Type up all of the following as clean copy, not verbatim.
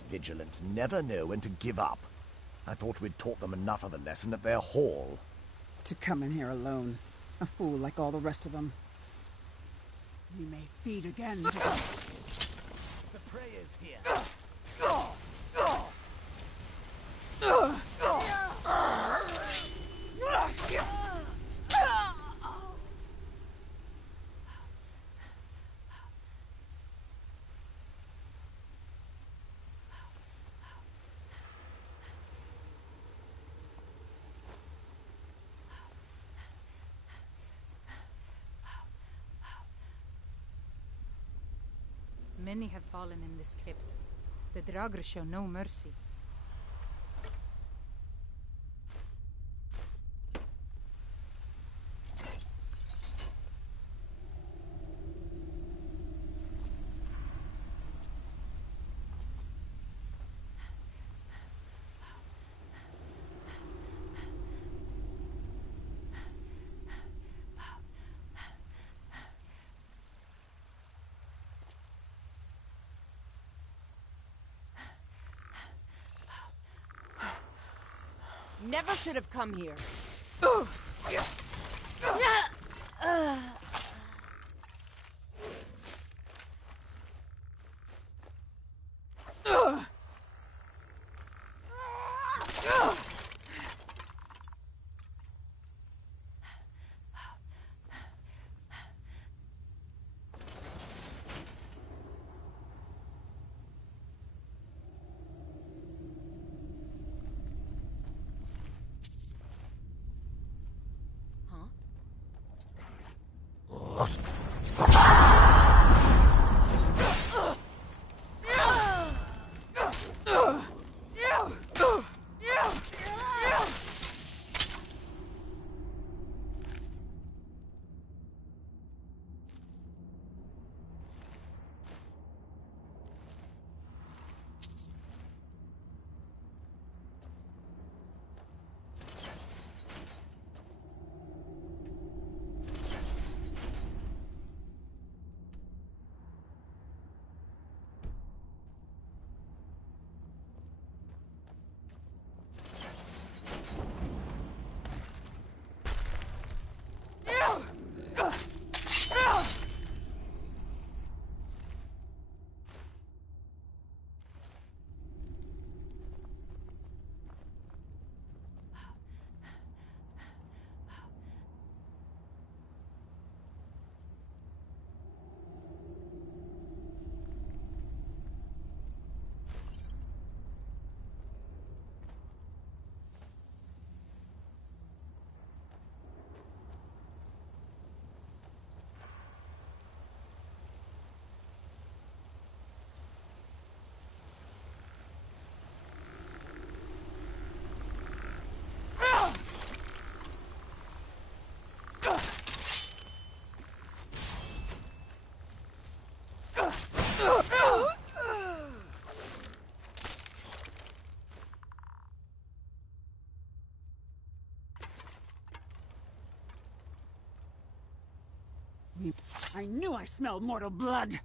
These vigilants never know when to give up. I thought we'd taught them enough of a lesson at their hall. To come in here alone. A fool like all the rest of them. We may feed again to them. The prey is here. Many have fallen in this crypt. The Draugr show no mercy. Never should have come here. I knew I smelled mortal blood!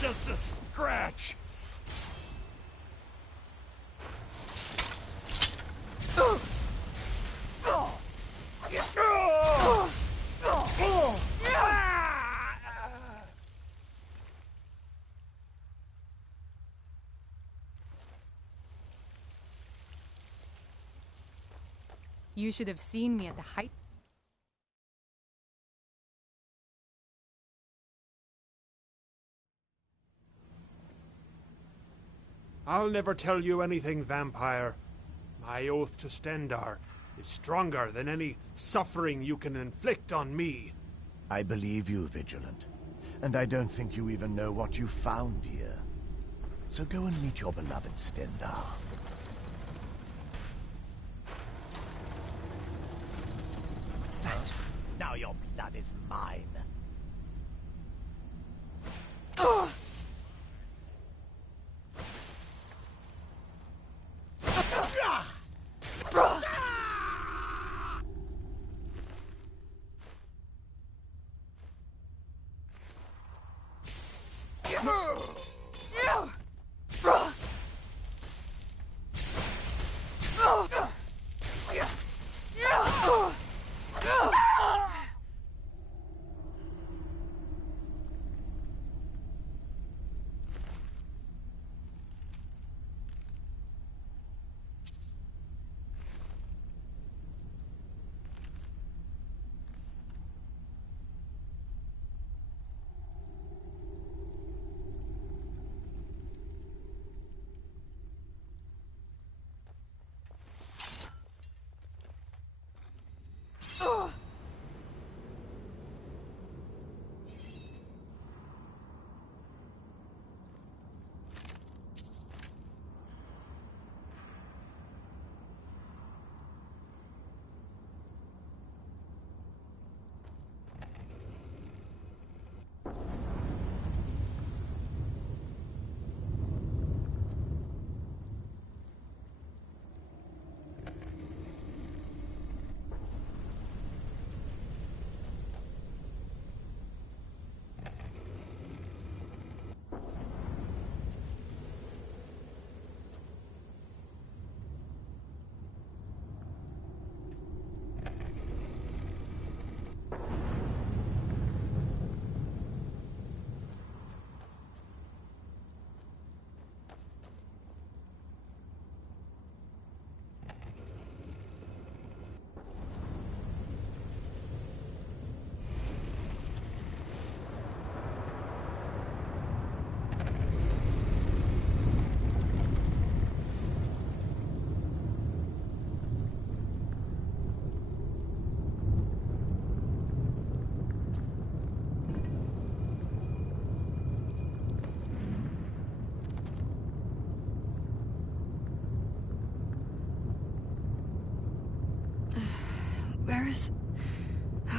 Just a scratch. You should have seen me at the height. I'll never tell you anything, vampire. My oath to Stendar is stronger than any suffering you can inflict on me. I believe you, Vigilant. And I don't think you even know what you found here. So go and meet your beloved Stendar. What's that? Now your blood is mine.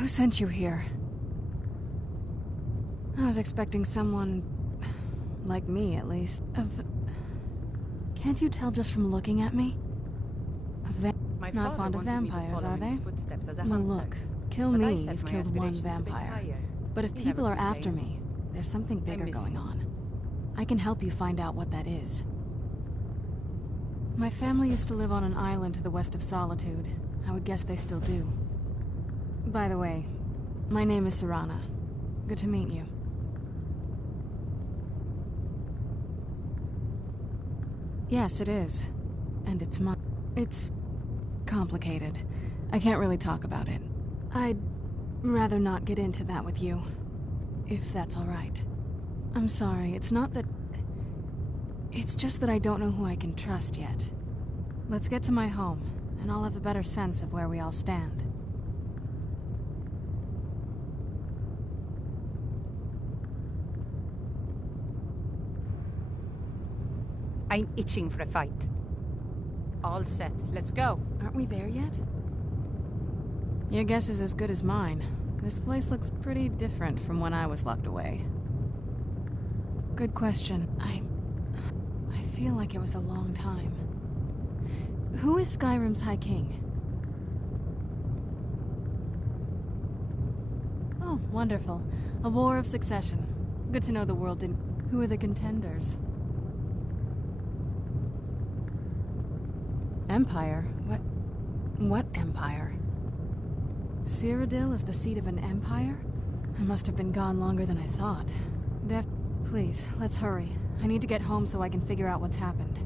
Who sent you here? I was expecting someone... like me, at least. Can't you tell just from looking at me? Not fond of vampires, are they? Well, look. Kill me, you've killed one vampire. But if people are after me, there's something bigger going on. I can help you find out what that is. My family used to live on an island to the west of Solitude. I would guess they still do. By the way, my name is Serana. Good to meet you. Yes, it is. And it's It's complicated. I can't really talk about it. I'd rather not get into that with you, if that's all right. I'm sorry, it's not that... It's just that I don't know who I can trust yet. Let's get to my home, and I'll have a better sense of where we all stand. I'm itching for a fight. All set. Let's go. Aren't we there yet? Your guess is as good as mine. This place looks pretty different from when I was locked away. Good question. I feel like it was a long time. Who is Skyrim's High King? Oh, wonderful. A war of succession. Good to know the world didn't... Who are the contenders? Empire? What empire? Cyrodiil is the seat of an empire? I must have been gone longer than I thought. Please, let's hurry. I need to get home so I can figure out what's happened.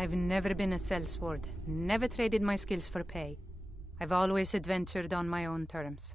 I've never been a sellsword, never traded my skills for pay. I've always adventured on my own terms.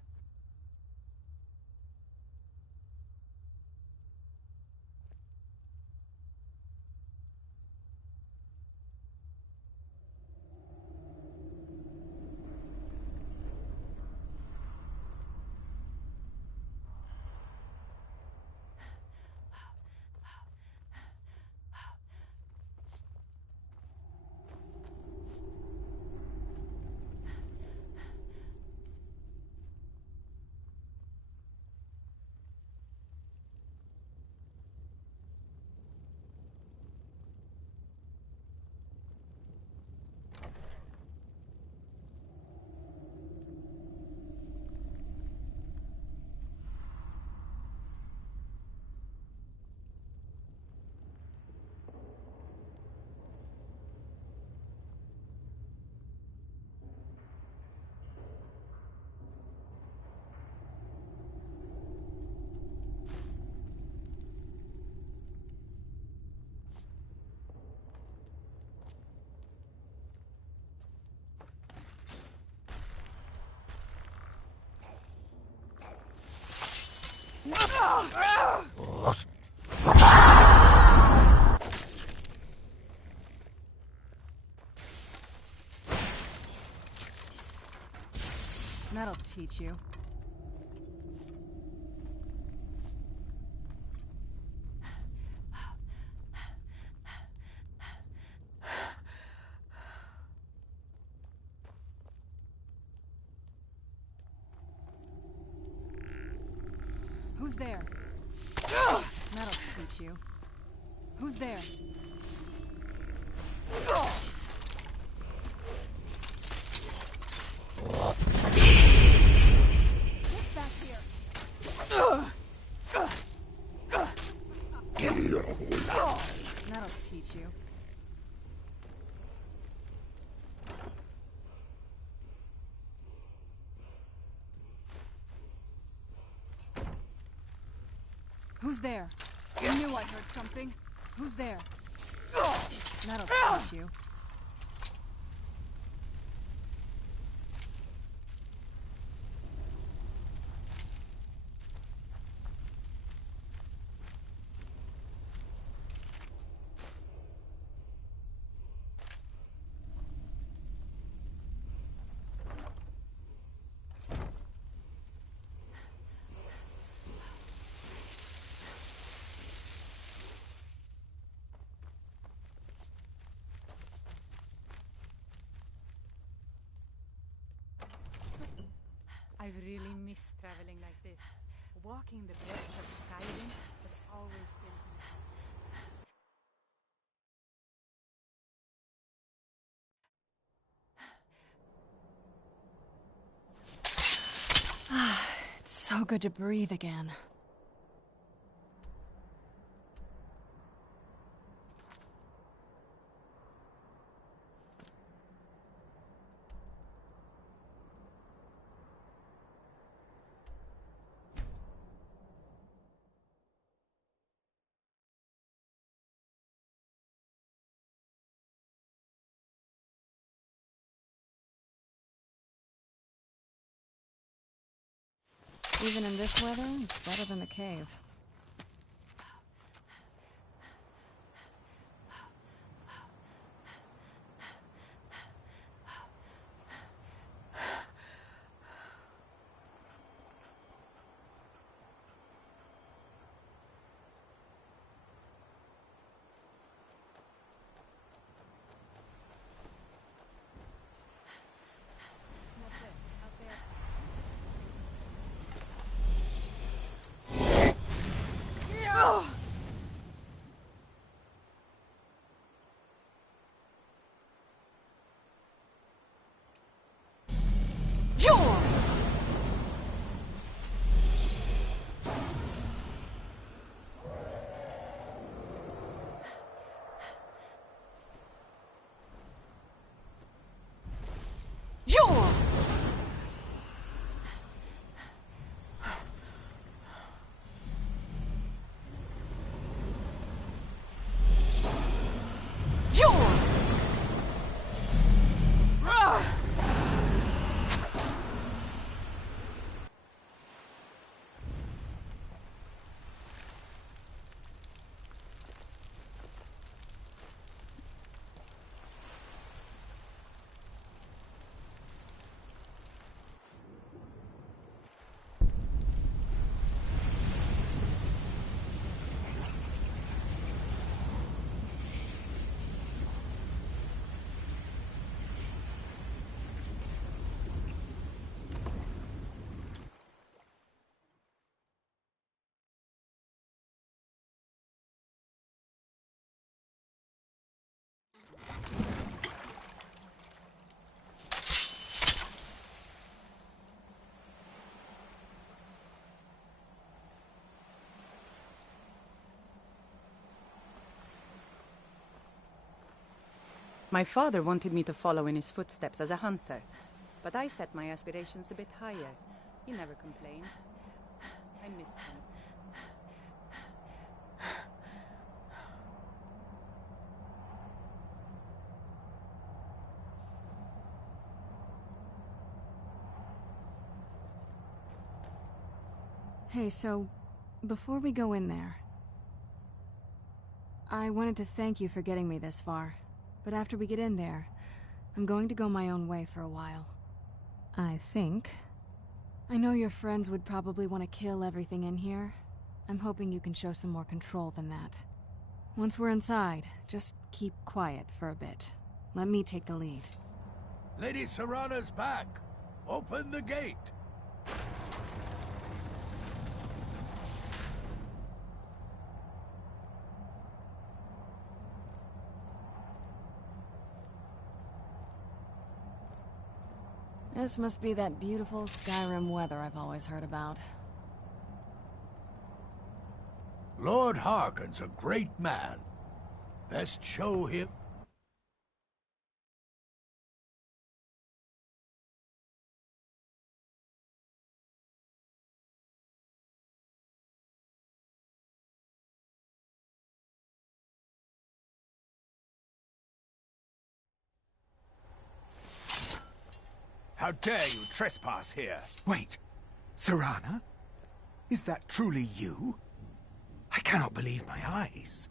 That'll teach you. Who's there? That'll teach you. Who's there? Get back here! That'll teach you. Who's there? I knew I heard something. Who's there? That'll teach you. I've really missed traveling like this. Walking the breadth of Skyrim has always filled me. It's so good to breathe again. Even in this weather, it's better than the cave. That's it. Out there. My father wanted me to follow in his footsteps as a hunter, but I set my aspirations a bit higher. He never complained. I miss him. Hey, so, before we go in there, I wanted to thank you for getting me this far, but after we get in there, I'm going to go my own way for a while. I think. I know your friends would probably want to kill everything in here. I'm hoping you can show some more control than that. Once we're inside, just keep quiet for a bit. Let me take the lead. Lady Serana's back. Open the gate. This must be that beautiful Skyrim weather I've always heard about. Lord Harkon's a great man. Best show him. How dare you trespass here? Wait, Serana? Is that truly you? I cannot believe my eyes.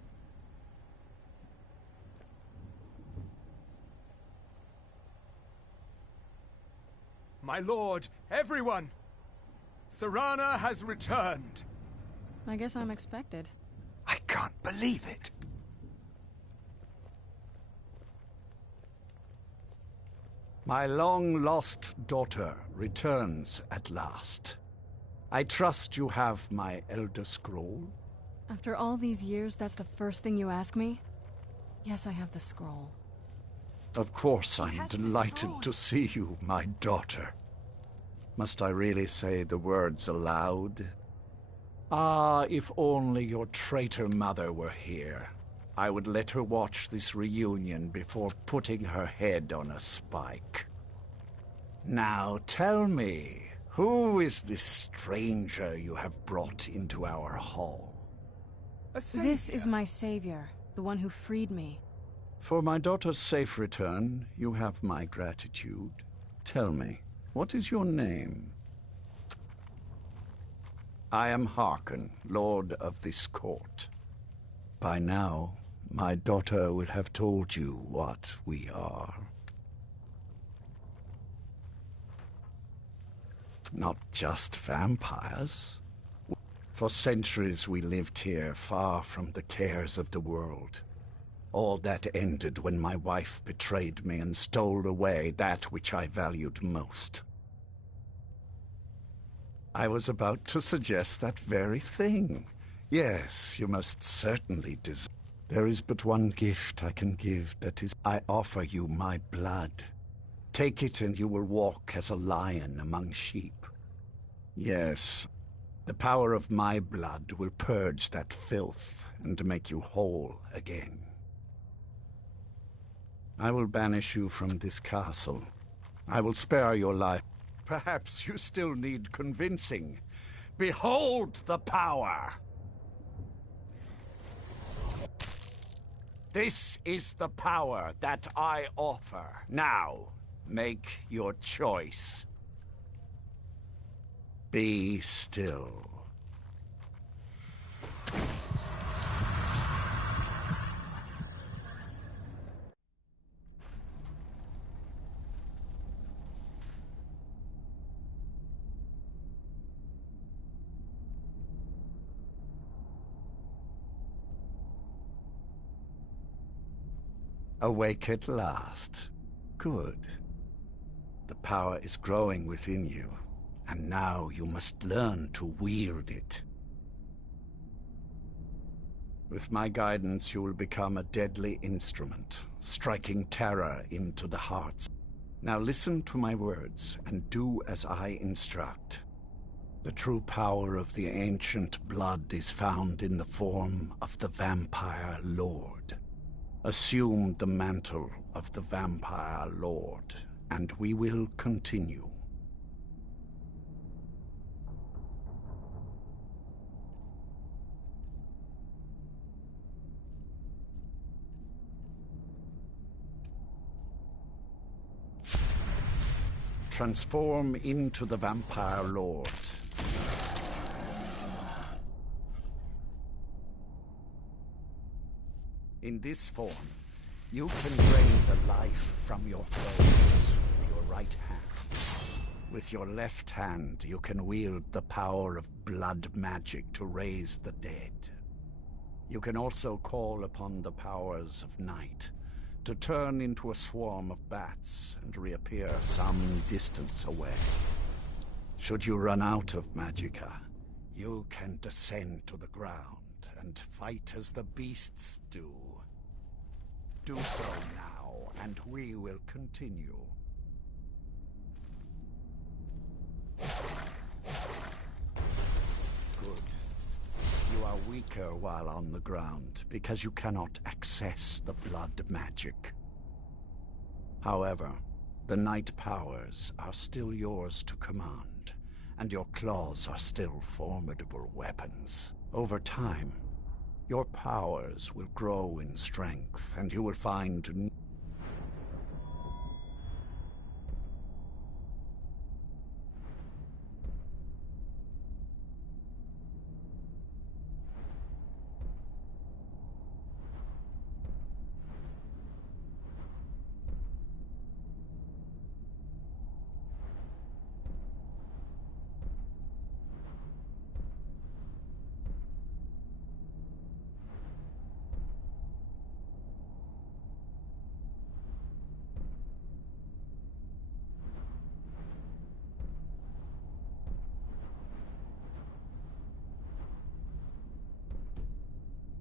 My lord, everyone! Serana has returned! I guess I'm expected. I can't believe it. My long-lost daughter returns at last. I trust you have my Elder Scroll? After all these years, that's the first thing you ask me? Yes, I have the scroll. Of course I'm delighted to see you, my daughter. Must I really say the words aloud? Ah, if only your traitor mother were here. I would let her watch this reunion before putting her head on a spike. Now tell me, who is this stranger you have brought into our hall? This is my savior, the one who freed me. For my daughter's safe return, you have my gratitude. Tell me, what is your name? I am Harkon, Lord of this court. By now, my daughter will have told you what we are. Not just vampires. For centuries we lived here, far from the cares of the world. All that ended when my wife betrayed me and stole away that which I valued most. I was about to suggest that very thing. Yes, you most certainly deserve. There is but one gift I can give, that is, I offer you my blood. Take it and you will walk as a lion among sheep. Yes, the power of my blood will purge that filth and make you whole again. I will banish you from this castle. I will spare your life. Perhaps you still need convincing. Behold the power! This is the power that I offer. Now, make your choice. Be still. Awake at last. Good. The power is growing within you, and now you must learn to wield it. With my guidance, you will become a deadly instrument, striking terror into the hearts. Now listen to my words, and do as I instruct. The true power of the ancient blood is found in the form of the Vampire Lord. Assume the mantle of the Vampire Lord, and we will continue. Transform into the Vampire Lord. In this form, you can drain the life from your foes with your right hand. With your left hand, you can wield the power of blood magic to raise the dead. You can also call upon the powers of night to turn into a swarm of bats and reappear some distance away. Should you run out of magicka, you can descend to the ground and fight as the beasts do. Do so now, and we will continue. Good. You are weaker while on the ground, because you cannot access the blood magic. However, the night powers are still yours to command, and your claws are still formidable weapons. Over time, your powers will grow in strength, and you will find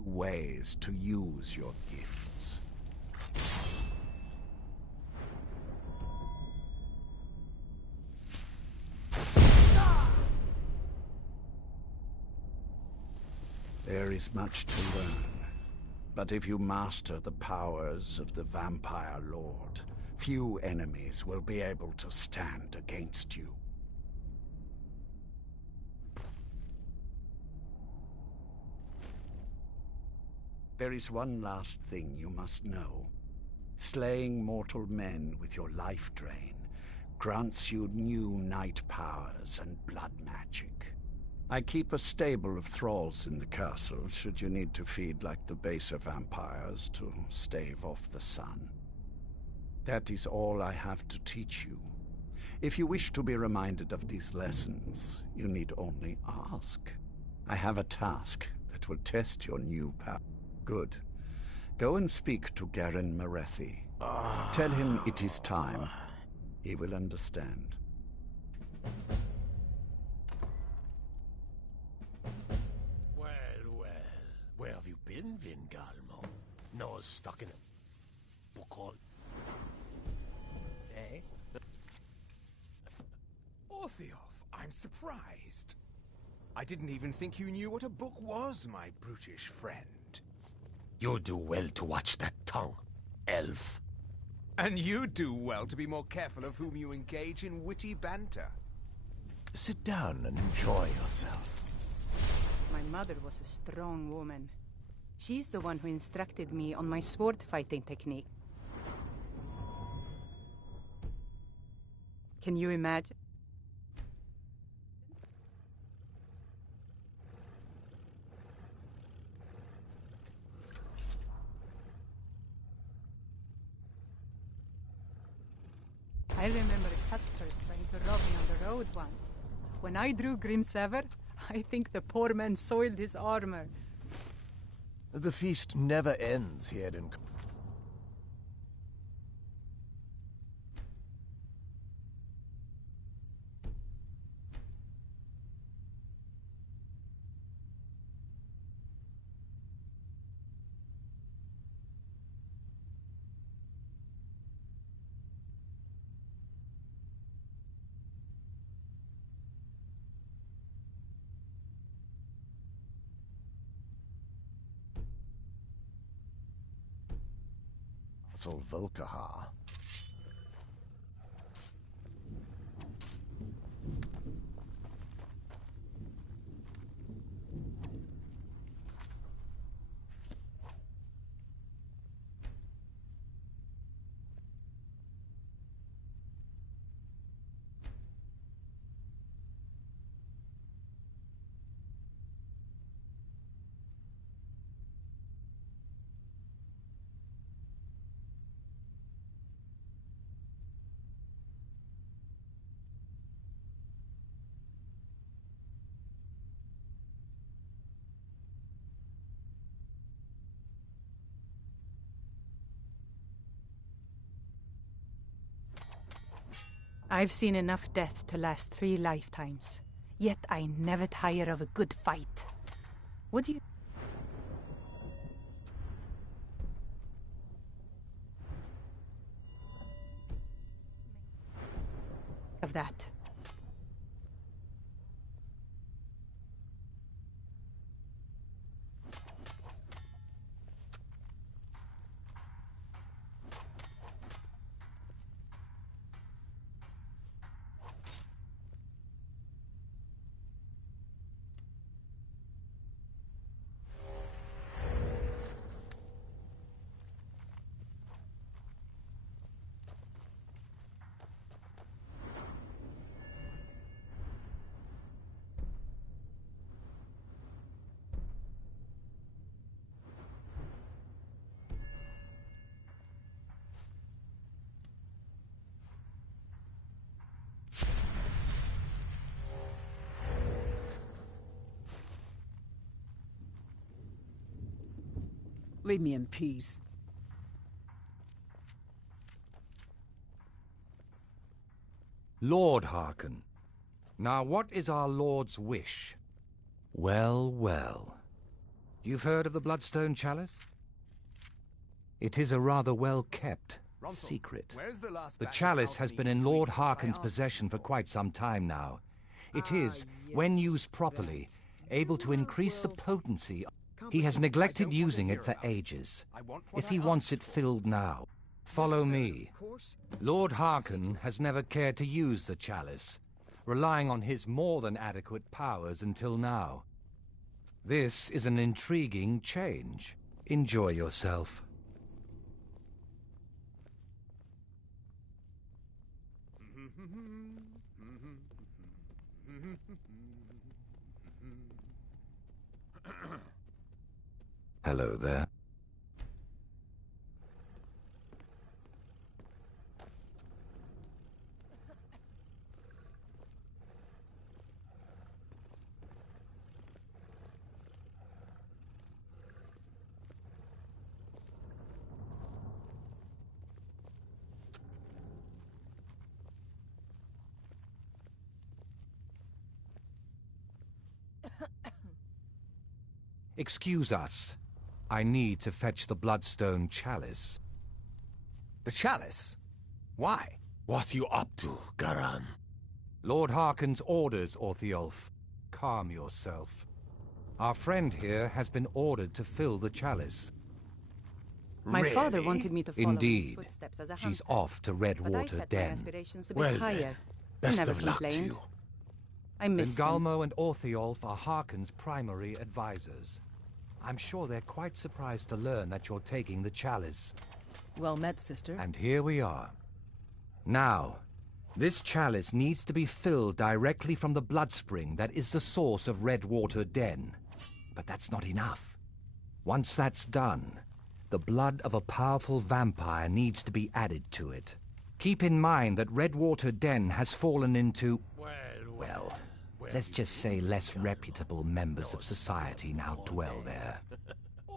ways to use your gifts. There is much to learn, but if you master the powers of the Vampire Lord, few enemies will be able to stand against you. There is one last thing you must know. Slaying mortal men with your life drain grants you new night powers and blood magic. I keep a stable of thralls in the castle, should you need to feed like the baser vampires to stave off the sun. That is all I have to teach you. If you wish to be reminded of these lessons, you need only ask. I have a task that will test your new power. Good. Go and speak to Garen Marethi. Tell him it is time. He will understand. Well, where have you been, Vingalmo? Nose stuck in a book all... Eh? Orthiof, I'm surprised. I didn't even think you knew what a book was, my brutish friend. You do well to watch that tongue, elf. And you do well to be more careful of whom you engage in witty banter. Sit down and enjoy yourself. My mother was a strong woman. She's the one who instructed me on my sword fighting technique. Can you imagine? I remember Cuthbert trying to rob me on the road once. When I drew Grimsever, I think the poor man soiled his armor. The feast never ends here in... Castle Volkihar. I've seen enough death to last 3 lifetimes. Yet I never tire of a good fight. Would you... of that? Leave me in peace. Lord Harkon. Now what is our Lord's wish? Well, well. You've heard of the Bloodstone Chalice? It is a rather well-kept secret. The chalice has been in Lord Harkon's possession for quite some time now. It is, when used properly, able to increase the potency. He has neglected using it for ages. If he wants it filled now, follow me. Lord Harkon has never cared to use the chalice, relying on his more than adequate powers until now. This is an intriguing change. Enjoy yourself. Hello there. Excuse us. I need to fetch the Bloodstone Chalice. The chalice? Why? What you up to, Garan? Lord Harkon's orders, Orthiolf. Calm yourself. Our friend here has been ordered to fill the chalice. My father wanted me to follow in his Indeed. footsteps as a She's hunter, off to but I Redwater set my Den. aspirations a bit Well higher. then, He best never of luck to complained. you. I Then miss him. Galmo and Orthiolf are Harkon's primary advisors. I'm sure they're quite surprised to learn that you're taking the chalice. Well met, sister. And here we are. Now, this chalice needs to be filled directly from the blood spring that is the source of Redwater Den. But that's not enough. Once that's done, the blood of a powerful vampire needs to be added to it. Keep in mind that Redwater Den has fallen into, well, let's just say less reputable members of society now dwell there.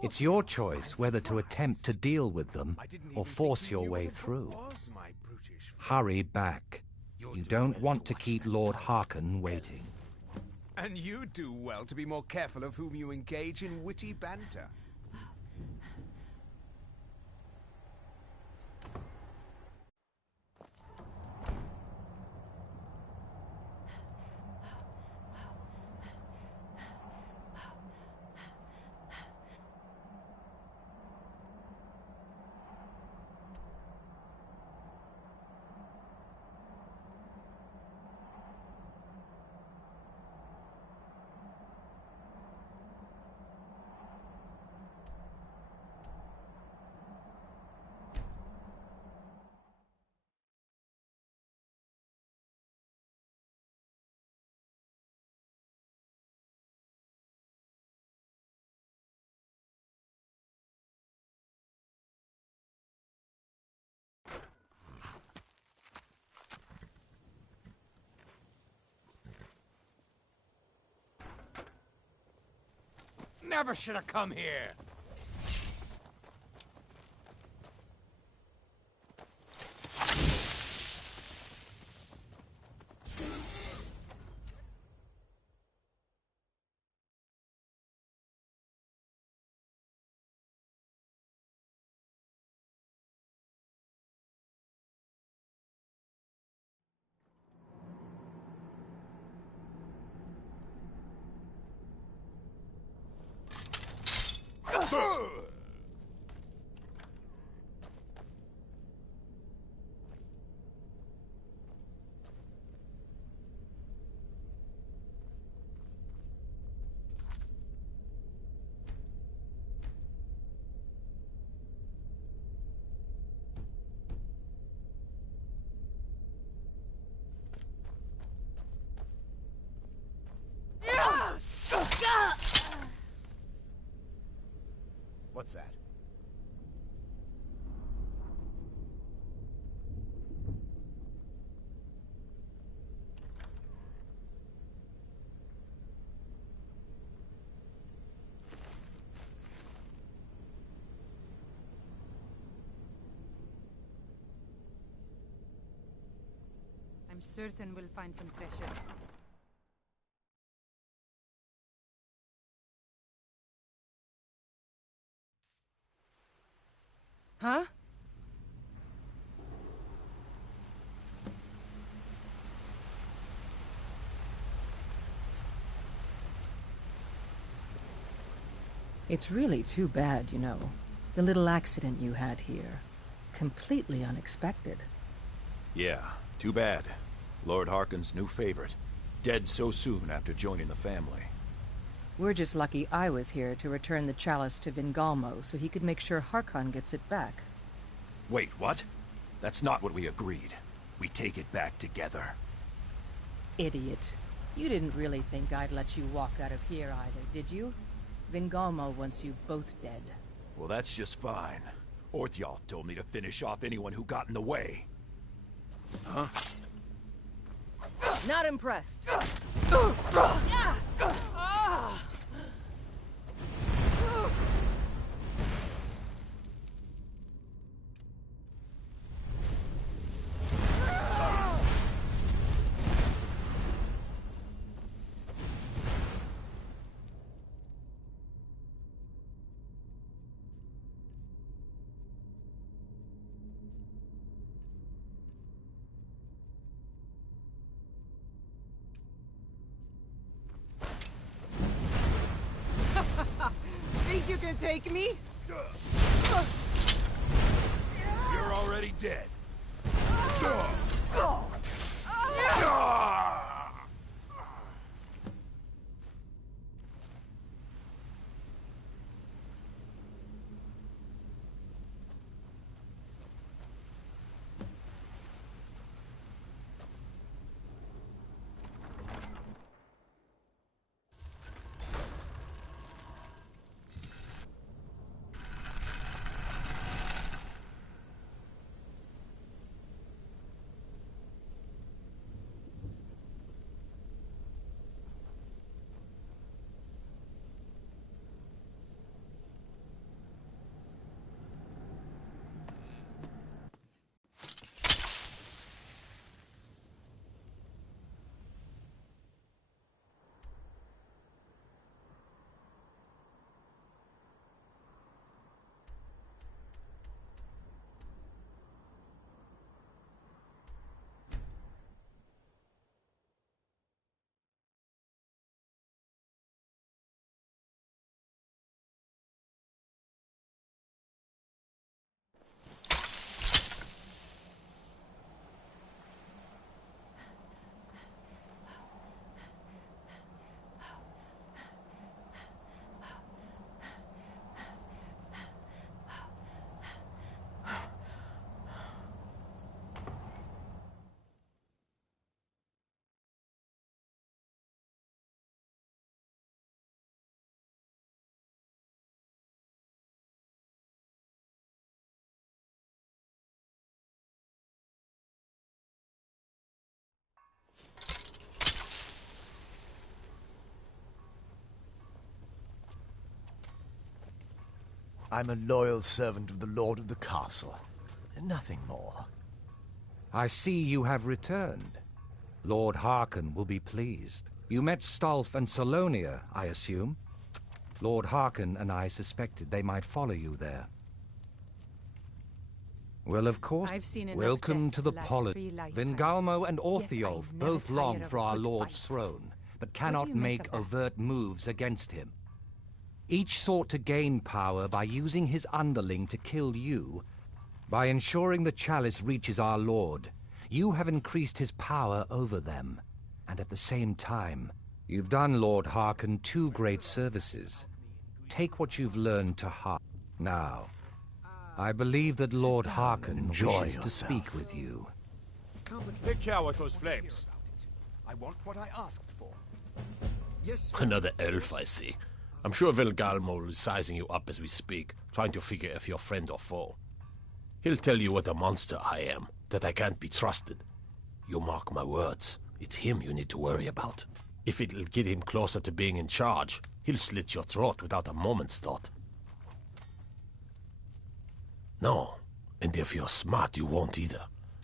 It's your choice whether to attempt to deal with them or force your way through. Hurry back. You don't want to keep Lord Harkon waiting. And you do well to be more careful of whom you engage in witty banter. never should have come here! What's that? I'm certain we'll find some treasure. Huh? It's really too bad, you know. The little accident you had here. Completely unexpected. Yeah, too bad. Lord Harkon's new favorite. Dead so soon after joining the family. We're just lucky I was here to return the chalice to Vingalmo so he could make sure Harkon gets it back. Wait, what? That's not what we agreed. We take it back together. Idiot. You didn't really think I'd let you walk out of here either, did you? Vingalmo wants you both dead. Well, that's just fine. Orthyolf told me to finish off anyone who got in the way. Huh? Not impressed. Think you can take me? You're already dead. I'm a loyal servant of the Lord of the Castle, and nothing more. I see you have returned. Lord Harkon will be pleased. You met Stolf and Salonia, I assume? Lord Harkon and I suspected they might follow you there. Well, of course, welcome to the Polis. Vingalmo and Orthiolf both long for our Lord's throne, but cannot make overt moves against him. Each sought to gain power by using his underling to kill you. By ensuring the chalice reaches our Lord, you have increased his power over them. And at the same time, you've done Lord Harkon 2 great services. Take what you've learned to heart. Now, I believe that Lord Harkon wishes to speak with you. Take care with those flames. I want what I asked for. Yes. Another elf, I see. I'm sure Vilgalmo is sizing you up as we speak, trying to figure if you're friend or foe. He'll tell you what a monster I am, that I can't be trusted. You mark my words, it's him you need to worry about. If it'll get him closer to being in charge, he'll slit your throat without a moment's thought. No, and if you're smart, you won't either.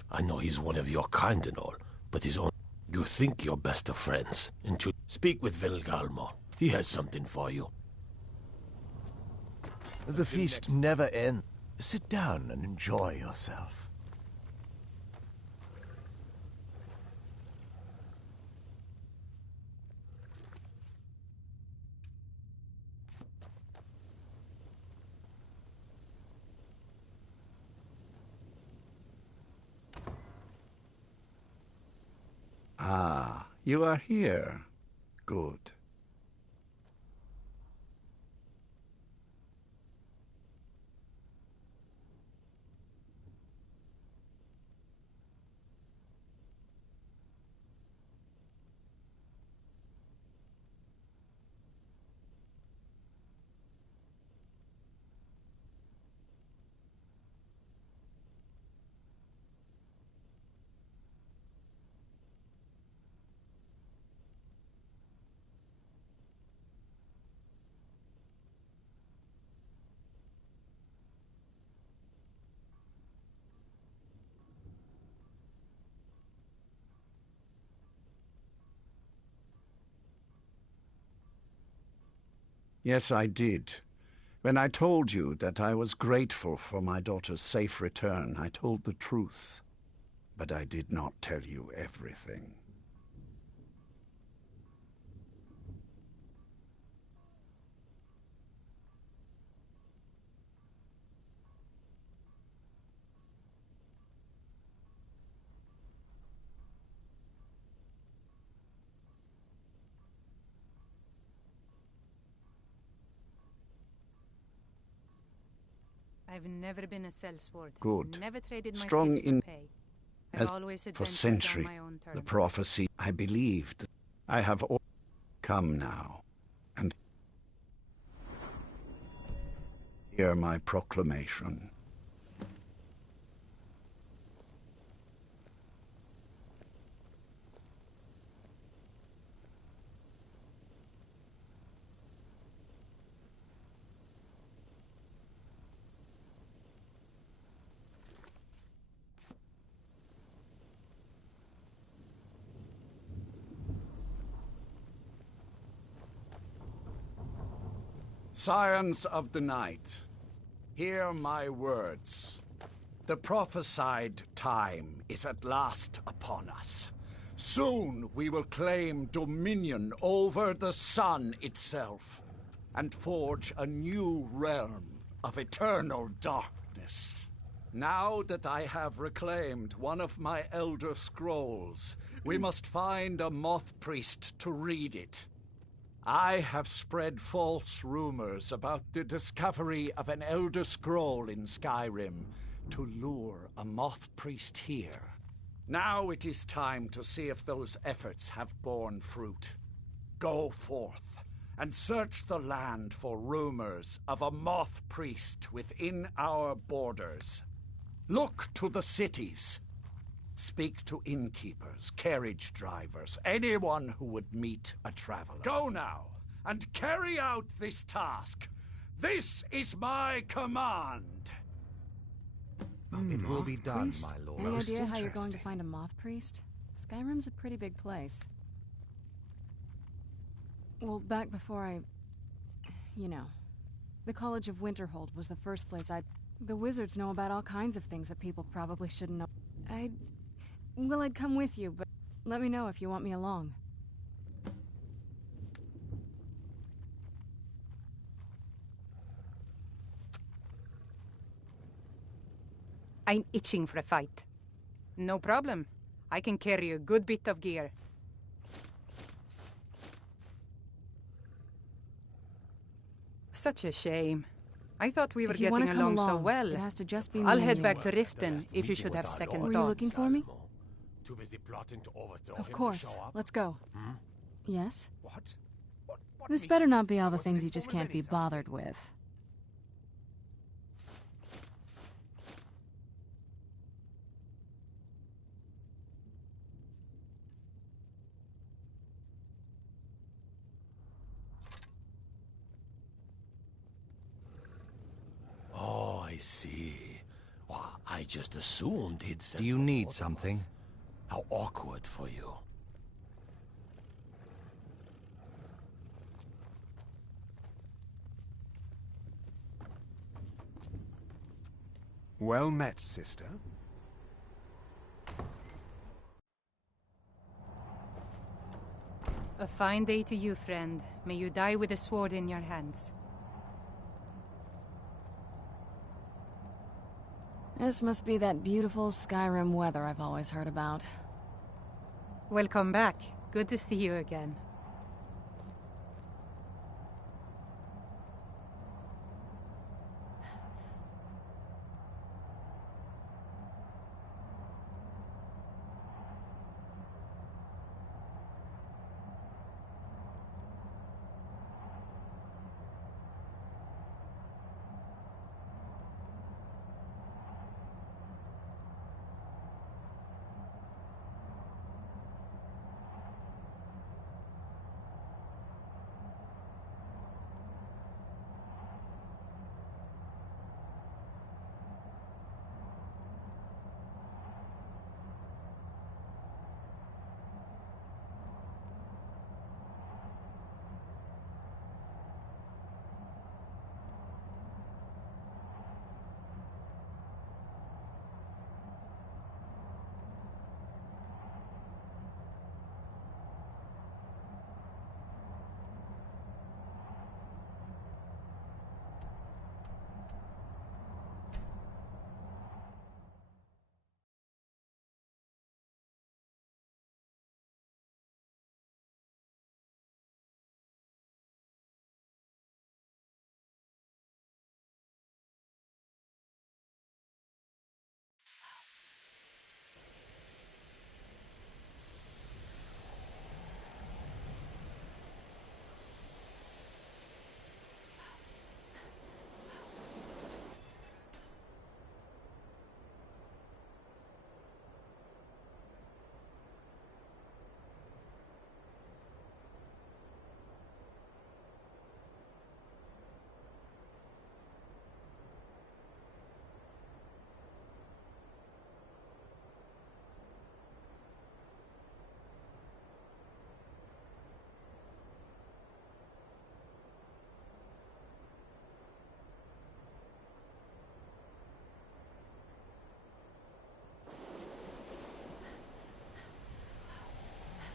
I know he's one of your kind and all, but he's only... You think you're best of friends, and should speak with Vilgalmo. He has something for you. The feast never ends. Sit down and enjoy yourself. Ah, you are here. Good. Yes, I did. When I told you that I was grateful for my daughter's safe return, I told the truth. But I did not tell you everything. I've never been a sellsword. Good. Never traded my Strong skills in for pay. I've always for adventured century. on my own terms. The prophecy I believed. I have come now, and hear my proclamation. Scions of the night, hear my words. The prophesied time is at last upon us. Soon we will claim dominion over the sun itself, and forge a new realm of eternal darkness. Now that I have reclaimed one of my elder scrolls, we must find a moth priest to read it. I have spread false rumors about the discovery of an Elder Scroll in Skyrim to lure a moth priest here. Now it is time to see if those efforts have borne fruit. Go forth and search the land for rumors of a moth priest within our borders. Look to the cities. Speak to innkeepers, carriage drivers, anyone who would meet a traveler. Go now, and carry out this task. This is my command! It will be done, my lord. Any Most idea how you're going to interesting. find a moth priest? Skyrim's a pretty big place. Well, back before you know, the College of Winterhold was the first place The wizards know about all kinds of things that people probably shouldn't know. I'd come with you, but let me know if you want me along. I'm itching for a fight. No problem. I can carry a good bit of gear. Such a shame. I thought we were getting along so well. It has to just be I'll me head and back you. to Riften if you should have second Were thoughts. you looking for me? Too busy plotting to overthrow Of him course. to show up? Let's go. Hmm? Yes? What? This makes better you not be think all I the wasn't things you just informed of can't be any such bothered thing? with. Oh, I see. Well, I just assumed he'd sent Do you for need both of something? us. How awkward for you. Well met, sister. A fine day to you, friend. May you die with a sword in your hands. This must be that beautiful Skyrim weather I've always heard about. Welcome back. Good to see you again.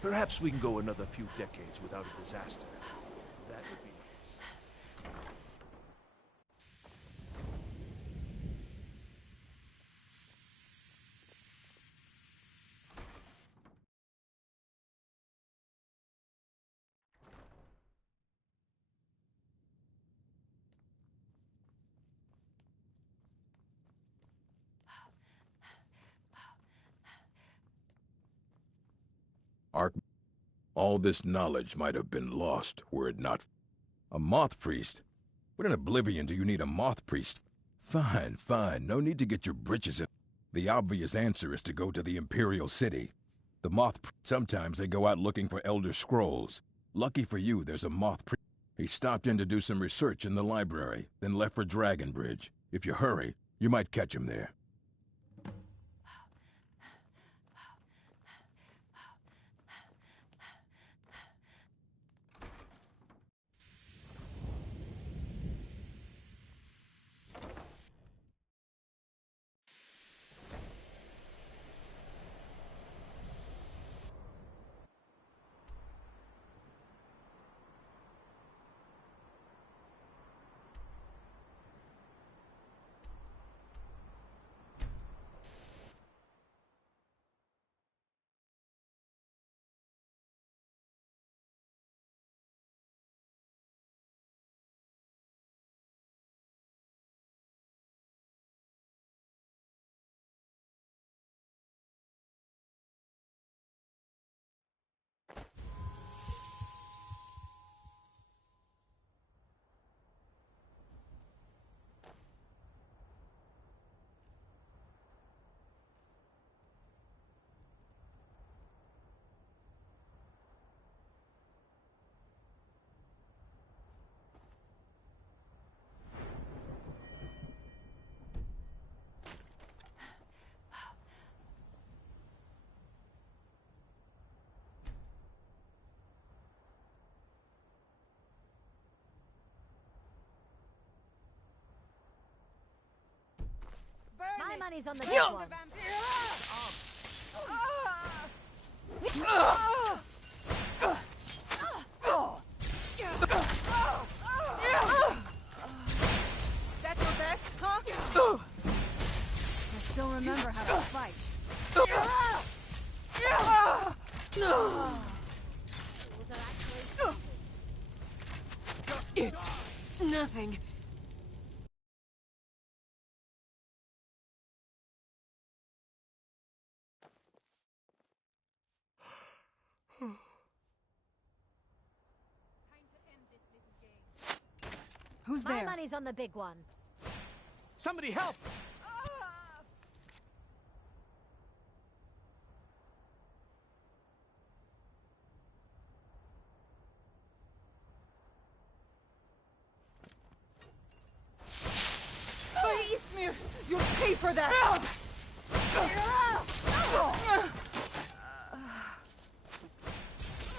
Perhaps we can go another few decades without a disaster. That would be nice. All this knowledge might have been lost were it not... A moth priest? What in oblivion do you need a moth priest? Fine, fine. No need to get your britches in. The obvious answer is to go to the Imperial City. The moth... Sometimes they go out looking for Elder Scrolls. Lucky for you, there's a moth priest. He stopped in to do some research in the library, then left for Dragonbridge. If you hurry, you might catch him there. My money's on the big one. That's your best, huh? I still remember how to fight. It's nothing. Who's My there? money's on the big one. Somebody help! Ismir, you'll pay for that!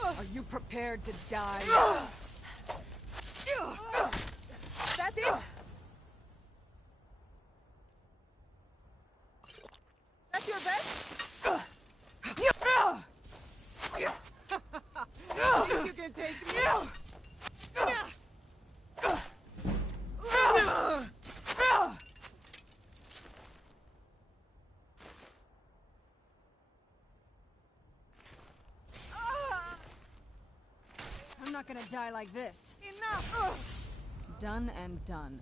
Are you prepared to die? Is that it? That's your best? You think you can take me? I'm not gonna die like this. Enough! Done and done.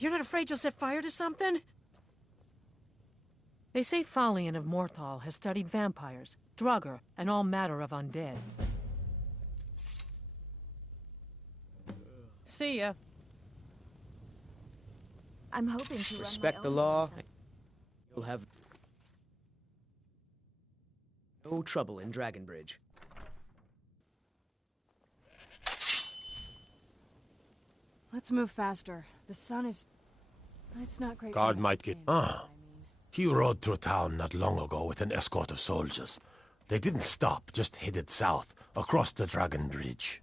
You're not afraid you'll set fire to something? They say Falion of Morthal has studied vampires, Draugr, and all matter of undead. See ya. I'm hoping to respect run the my own law. business. You'll have no trouble in Dragonbridge. Let's move faster. The sun is... It's not great. Guard might get... He rode through town not long ago with an escort of soldiers. They didn't stop, just headed south, across the Dragon Bridge.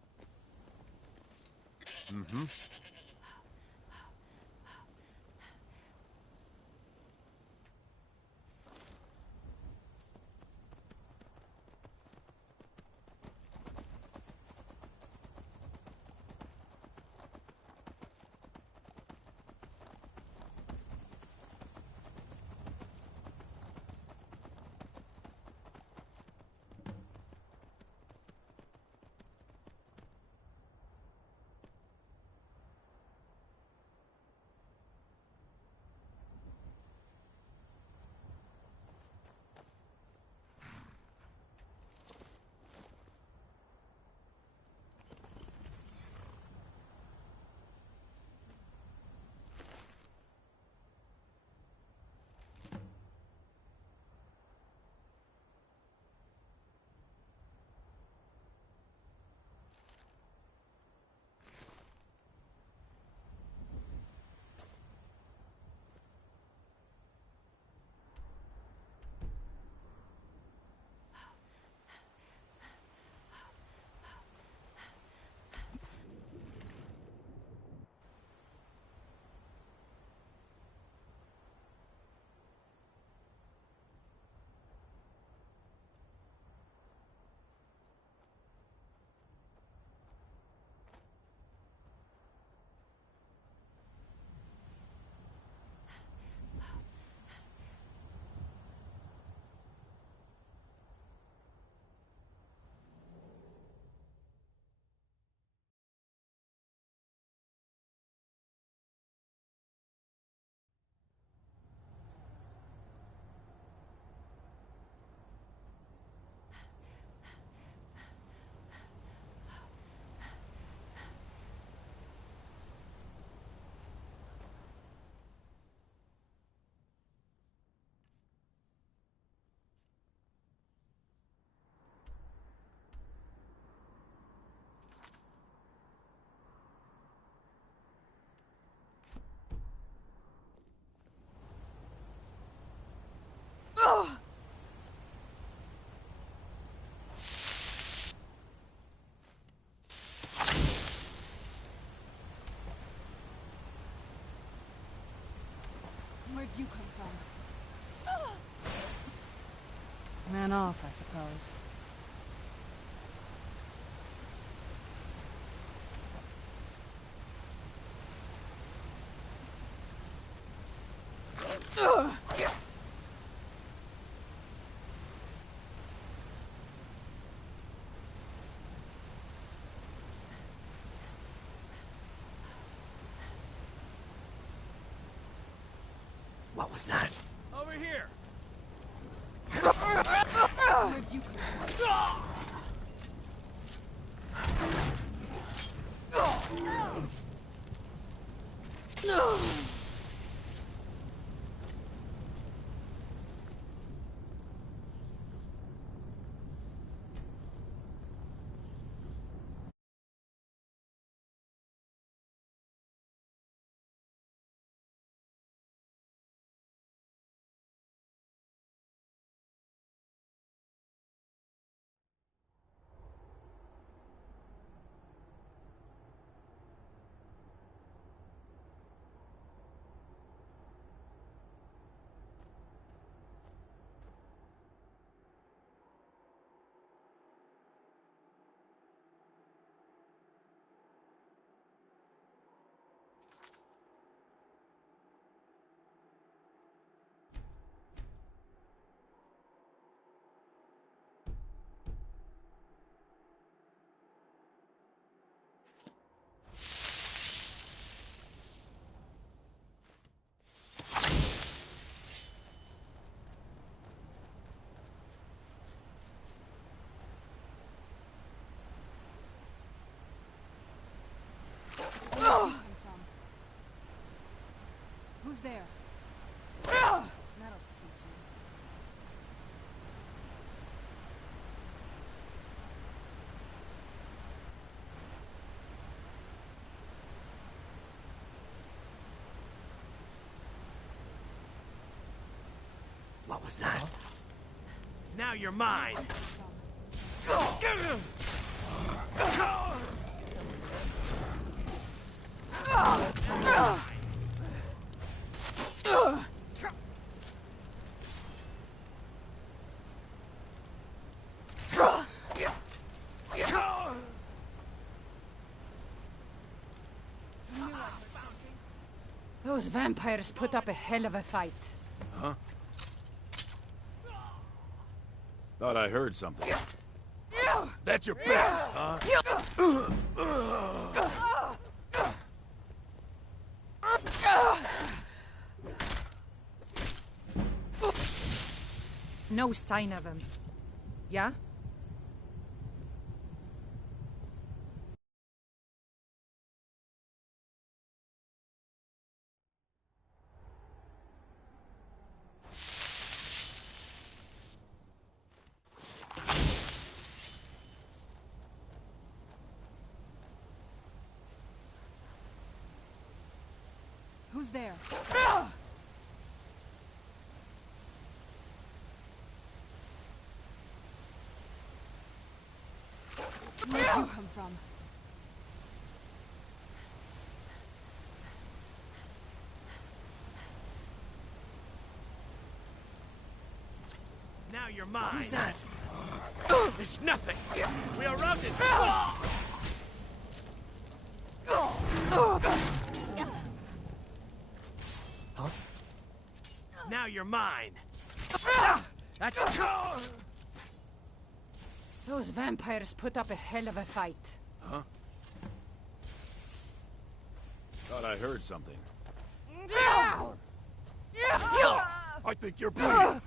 Where'd you come from? Ran off, I suppose. What was that? Over here! Where'd you come from? Who's there? That'll teach you. What was that? Now you're mine! Those vampires put up a hell of a fight. Huh? Thought I heard something. That's your best, huh? No sign of him. Yeah? Who's there? Where'd you come from? Now you're mine! Who's that? It's nothing! We are routed! Huh? Now you're mine! That's... Those vampires put up a hell of a fight. Huh? Thought I heard something. I think you're bleeding!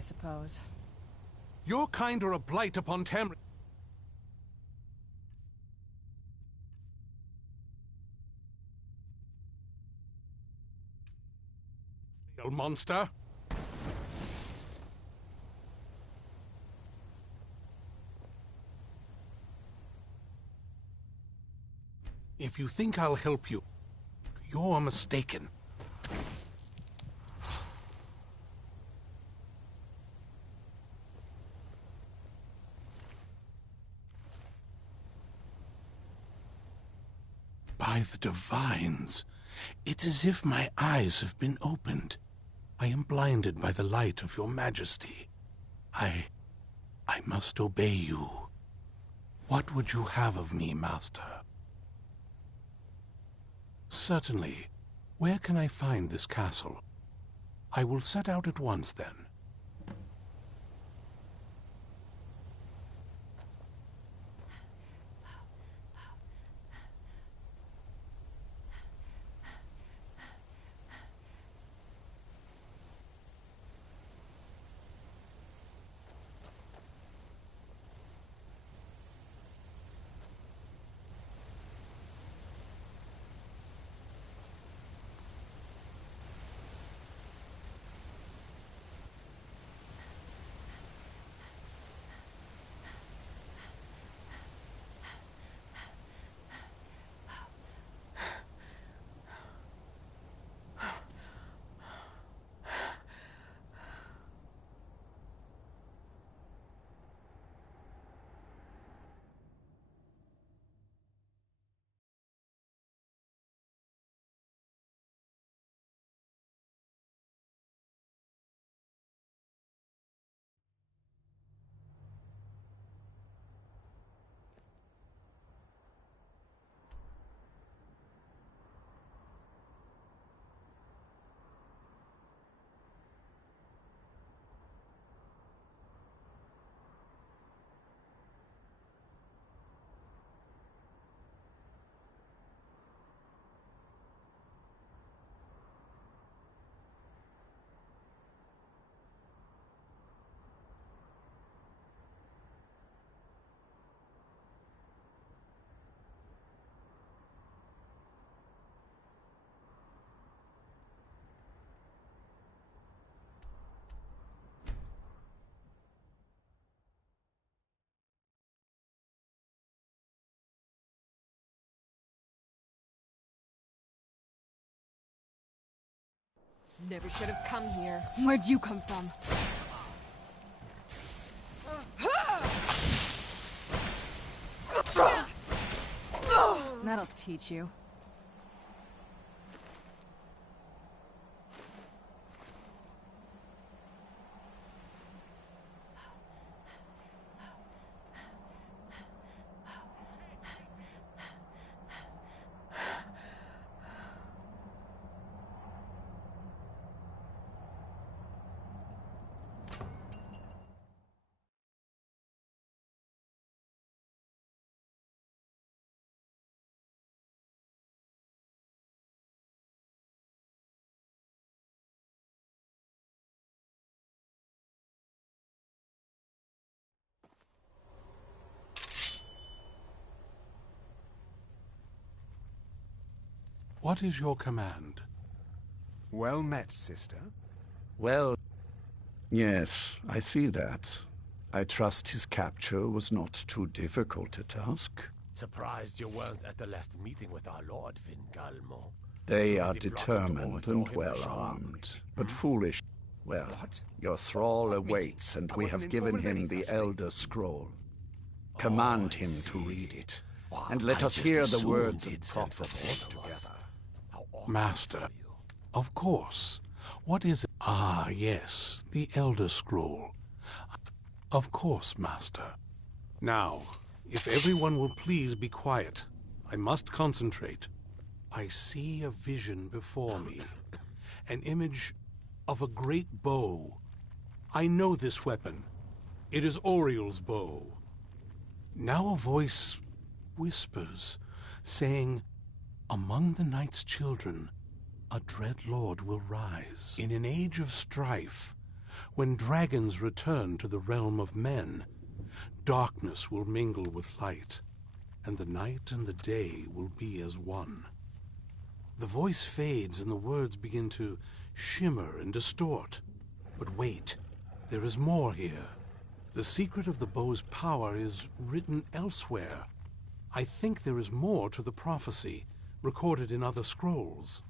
I suppose. Your kind are a blight upon Tamriel. Monster. If you think I'll help you, you're mistaken. By the Divines, it's as if my eyes have been opened. I am blinded by the light of your majesty. I must obey you. What would you have of me, master? Certainly. Where can I find this castle? I will set out at once, then. Never should have come here. Where'd you come from? That'll teach you. What is your command? Well met, sister. Well, yes, I see that. I trust his capture was not too difficult a task. Surprised you weren't at the last meeting with our lord, Vingalmo. They are determined and well-armed, but foolish. Well, your thrall awaits, and we have given him the Elder Scroll. Command him to read it, and let us hear the words of prophecy together. Master, of course. What is it? Ah, yes, the Elder Scroll. Of course, Master. Now, if everyone will please be quiet, I must concentrate. I see a vision before me, an image of a great bow. I know this weapon. It is Oriel's bow. Now a voice whispers, saying, among the night's children, a dread lord will rise. In an age of strife, When dragons return to the realm of men, darkness will mingle with light, and the night and the day will be as one. The voice fades and the words begin to shimmer and distort. But wait, there is more here. The secret of the bow's power is written elsewhere. I think there is more to the prophecy, recorded in other scrolls.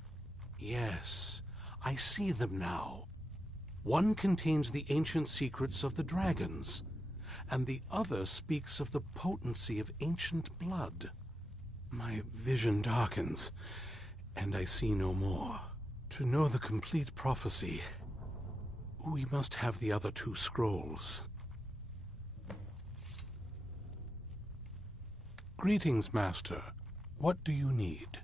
Yes, I see them now. One contains the ancient secrets of the dragons, and the other speaks of the potency of ancient blood. My vision darkens, and I see no more. To know the complete prophecy, we must have the other two scrolls. Greetings, Master. What do you need?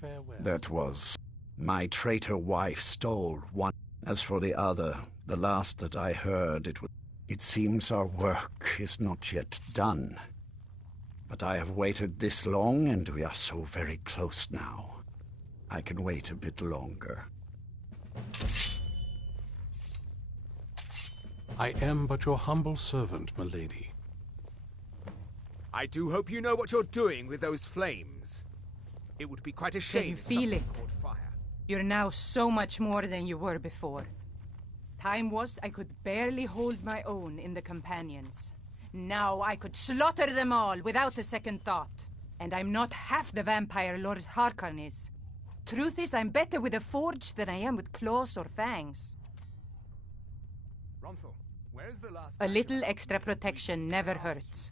Farewell. That was... My traitor wife stole one. As for the other, the last that I heard, it seems our work is not yet done. But I have waited this long, and we are so very close now. I can wait a bit longer. I am but your humble servant, milady. I do hope you know what you're doing with those flames. It would be quite a shame. Can you feel it? Fire. You're now so much more than you were before. Time was I could barely hold my own in the companions. Now I could slaughter them all without a second thought. And I'm not half the vampire Lord Harkon is. Truth is, I'm better with a forge than I am with claws or fangs. Ronthal, where's the last... A little extra protection never hurts.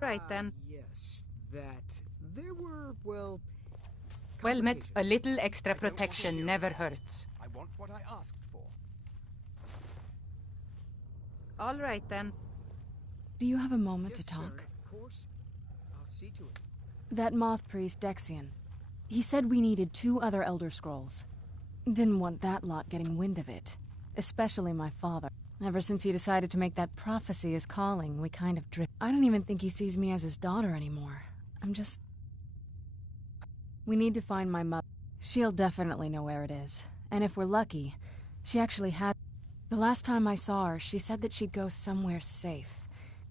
Right then. Yes, that. There were, well... Well met. A little extra protection never hurts. I want what I asked for. All right then. Do you have a moment to talk? Sir, of course. I'll see to it. That moth priest, Dexian. He said we needed 2 other Elder Scrolls. Didn't want that lot getting wind of it. Especially my father. Ever since he decided to make that prophecy his calling, we kind of drift. I don't even think he sees me as his daughter anymore. I'm just... We need to find my mother. She'll definitely know where it is. And if we're lucky, she actually had... The last time I saw her, she said that she'd go somewhere safe.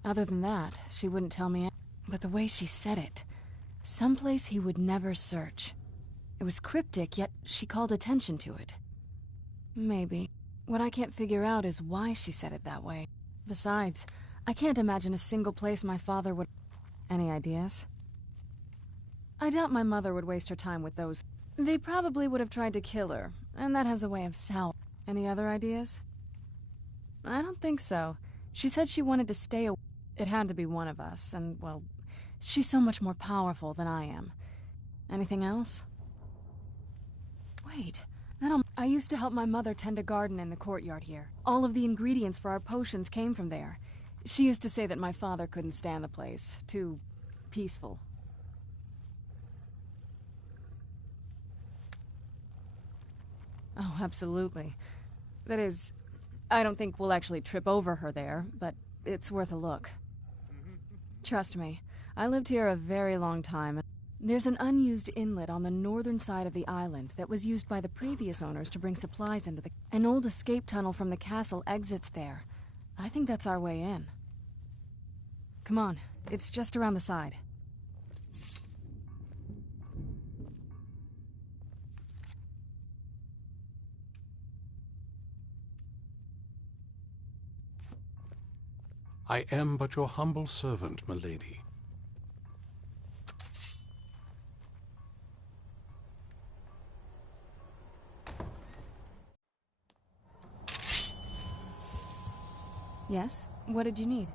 Other than that, she wouldn't tell me. But the way she said it, someplace he would never search. It was cryptic, yet she called attention to it. Maybe. What I can't figure out is why she said it that way. Besides, I can't imagine a single place my father would... Any ideas? I doubt my mother would waste her time with those. They probably would have tried to kill her, and that has a way of sour. Any other ideas? I don't think so. She said she wanted to stay away. It had to be one of us, and, well, she's so much more powerful than I am. Anything else? Wait. I used to help my mother tend a garden in the courtyard here. All of the ingredients for our potions came from there. She used to say that my father couldn't stand the place. Too peaceful. Oh, absolutely. That is, I don't think we'll actually trip over her there, but it's worth a look. Trust me, I lived here a very long time. There's an unused inlet on the northern side of the island that was used by the previous owners to bring supplies into the... An old escape tunnel from the castle exits there. I think that's our way in. Come on, it's just around the side. I am but your humble servant, milady. Yes? What did you need?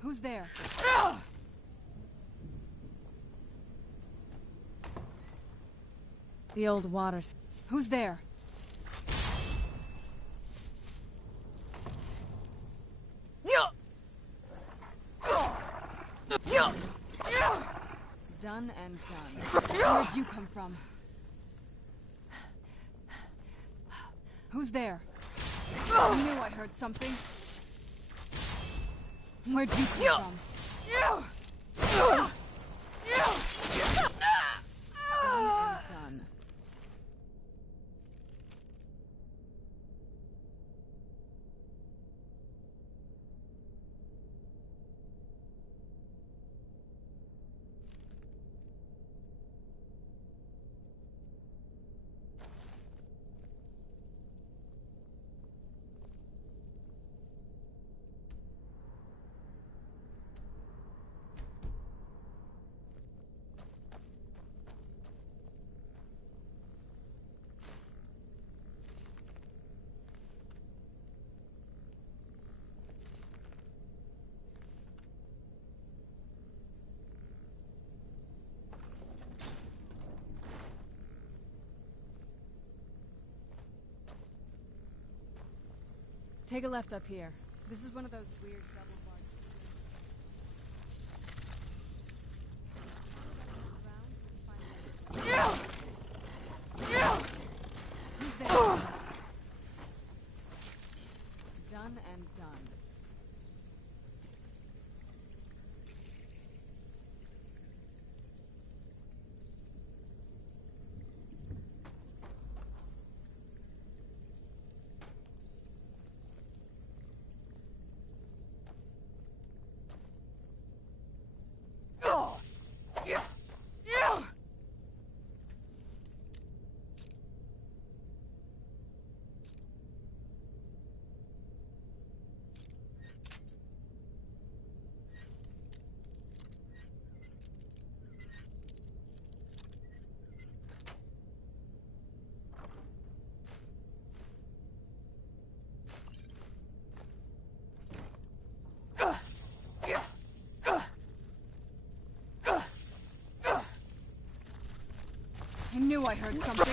Who's there? The old waters. Who's there? Done and done. Where'd you come from? Who's there? I knew I heard something. Where'd you come from? Done and done. Take a left up here. This is one of those weird double bars. Who's there? Done and done. I knew I heard something.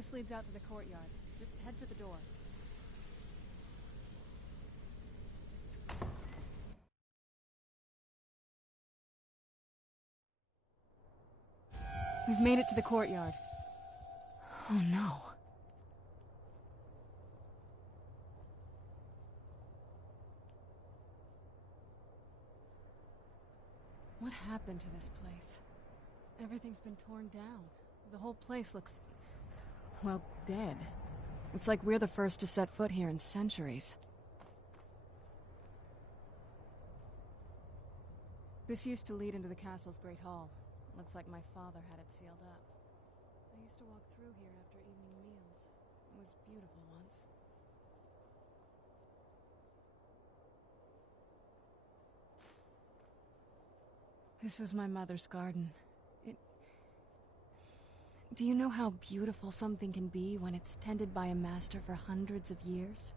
This leads out to the courtyard. Just head for the door. We've made it to the courtyard. Oh no. What happened to this place? Everything's been torn down. The whole place looks, well, dead. It's like we're the first to set foot here in centuries. This used to lead into the castle's great hall. Looks like my father had it sealed up. I used to walk through here after evening meals. It was beautiful once. This was my mother's garden. Do you know how beautiful something can be when it's tended by a master for hundreds of years?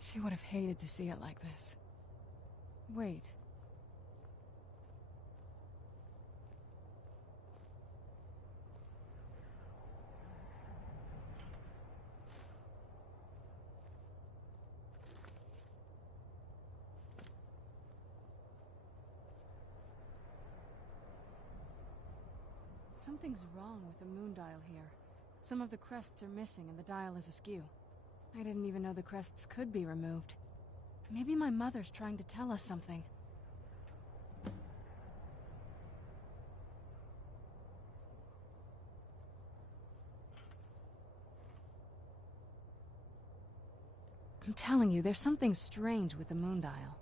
She would have hated to see it like this. Wait. Something's wrong with the moon dial here. Some of the crests are missing and the dial is askew. I didn't even know the crests could be removed. Maybe my mother's trying to tell us something. I'm telling you, there's something strange with the moon dial.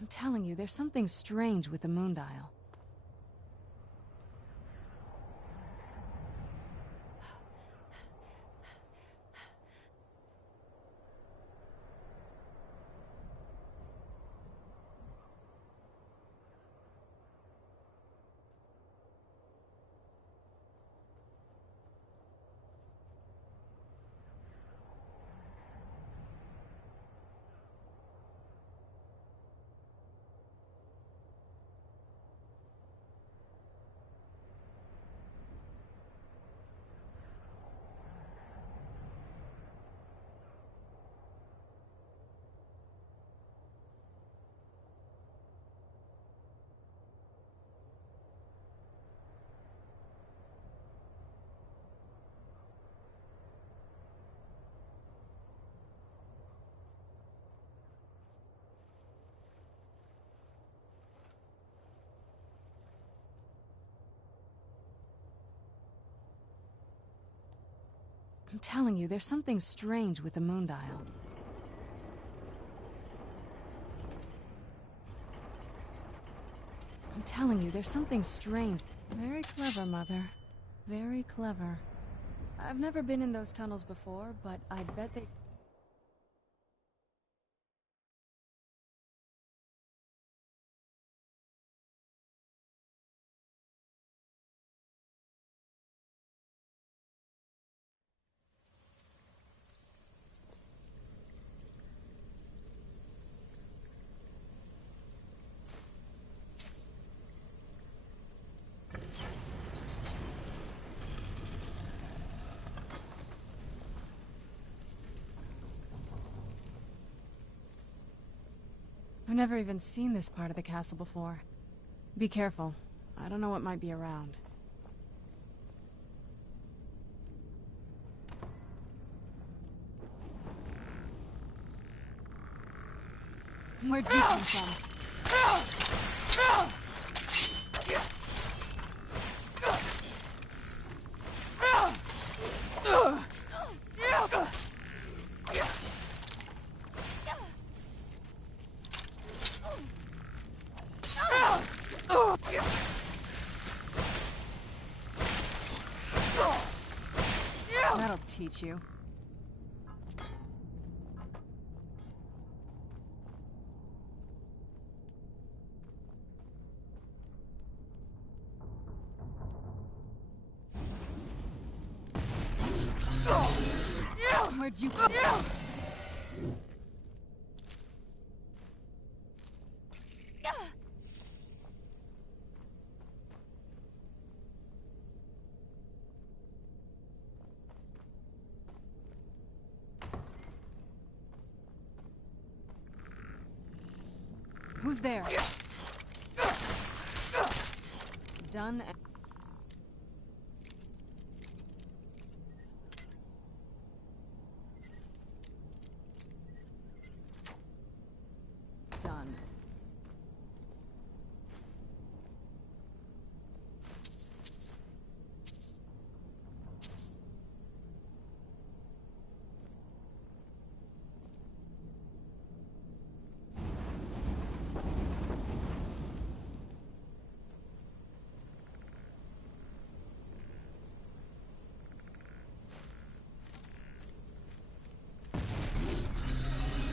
I'm telling you, there's something strange with the moon dial. I'm telling you, there's something strange with the moon dial. I'm telling you, there's something strange. Very clever, Mother. Very clever. I've never been in those tunnels before, but I bet they... I've never even seen this part of the castle before. Be careful. I don't know what might be around. Where'd you come from? That'll teach you. Where'd you go? Who's there? Done and... Done.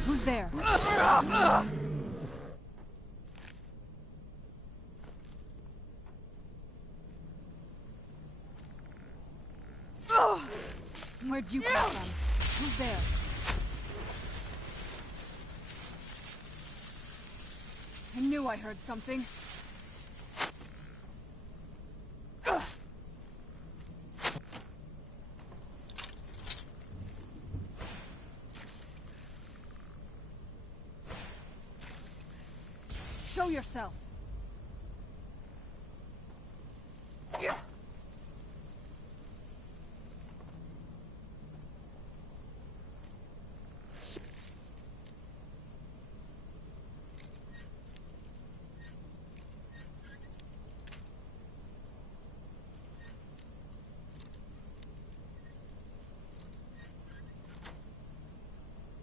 Who's there? Where'd you come from? Who's there? I knew I heard something. Show yourself.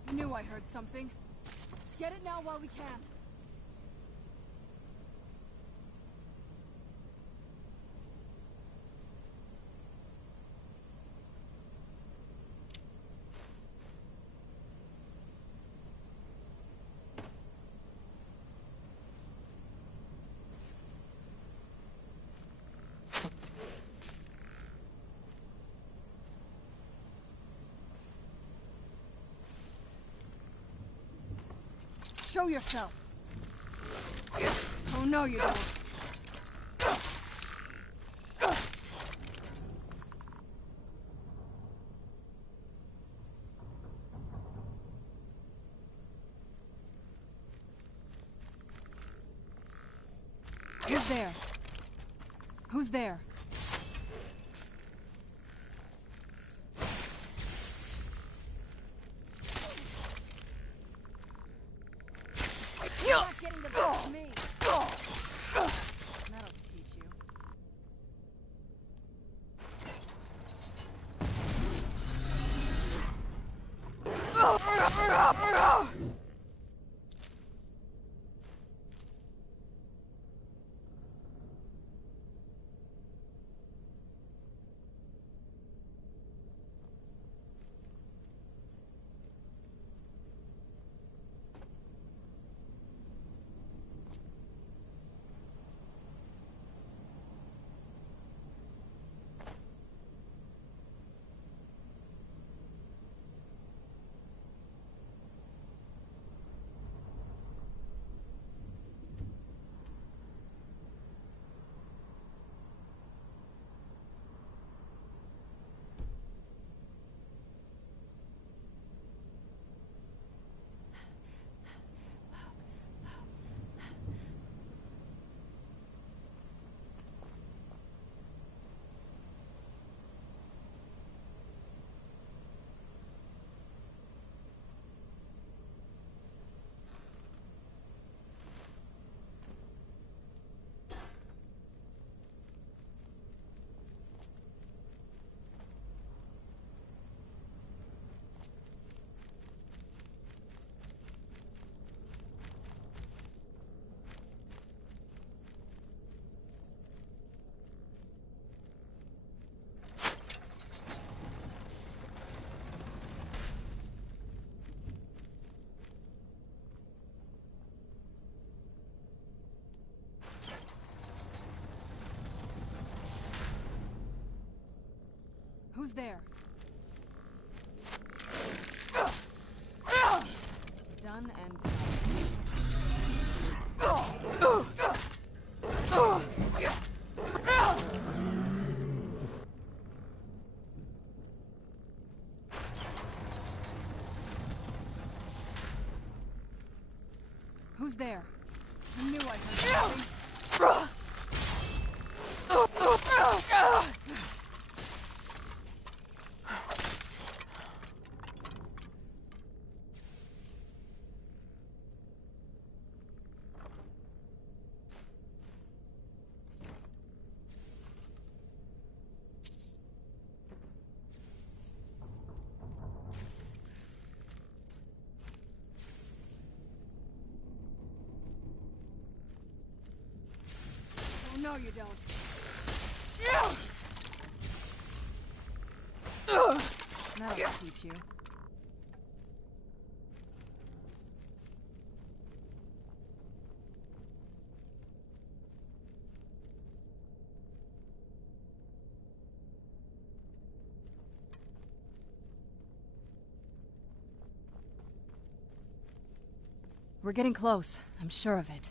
I knew I heard something. Get it now while we can. Show yourself. Oh no, you don't. Who's there? Who's there? You're not getting the best of me. That'll teach you. Who's there? Done and Who's there? I knew I heard something. Oh, no, you don't. That'll teach you. We're getting close. I'm sure of it.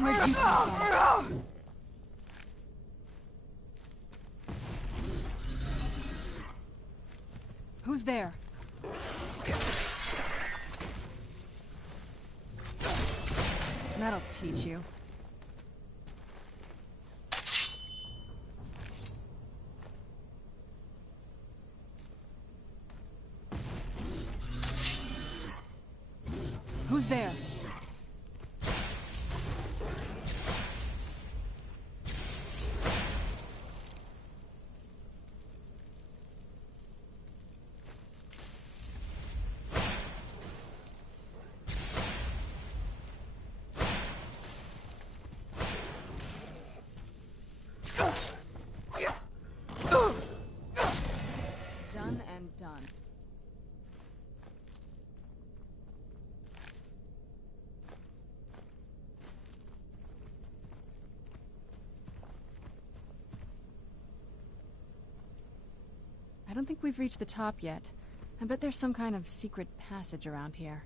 Where'd you come from? Who's there? That'll teach you. Who's there? Done and done. I don't think we've reached the top yet. I bet there's some kind of secret passage around here.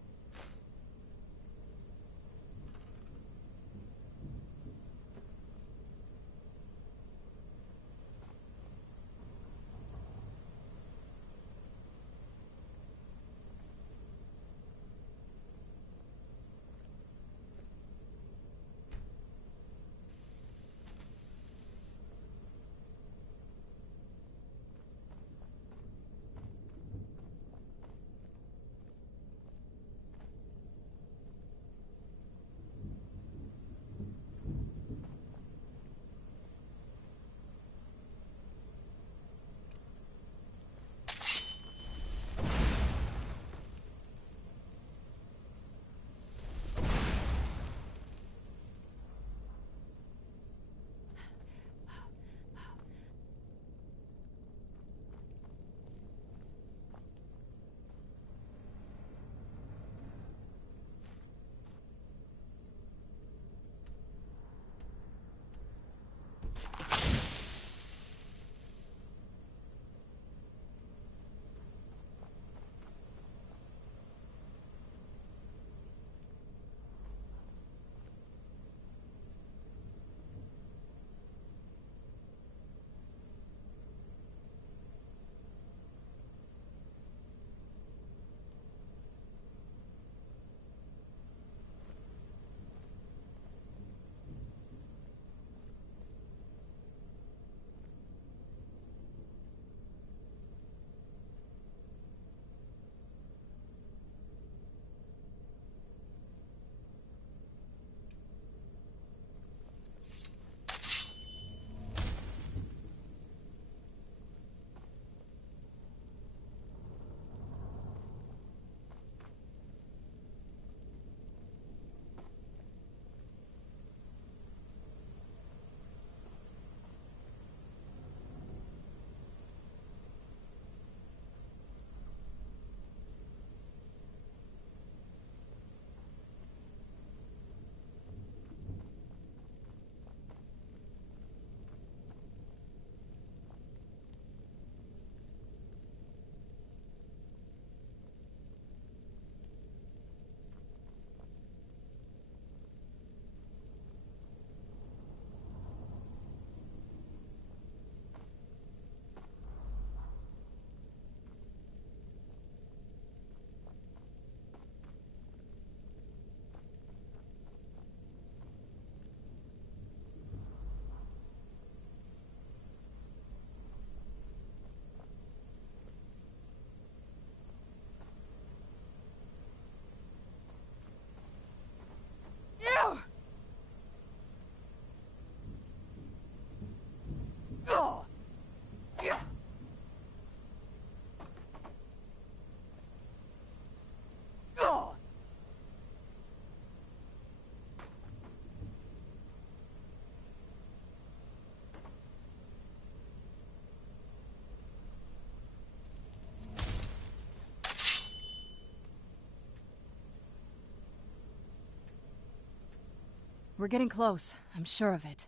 We're getting close. I'm sure of it.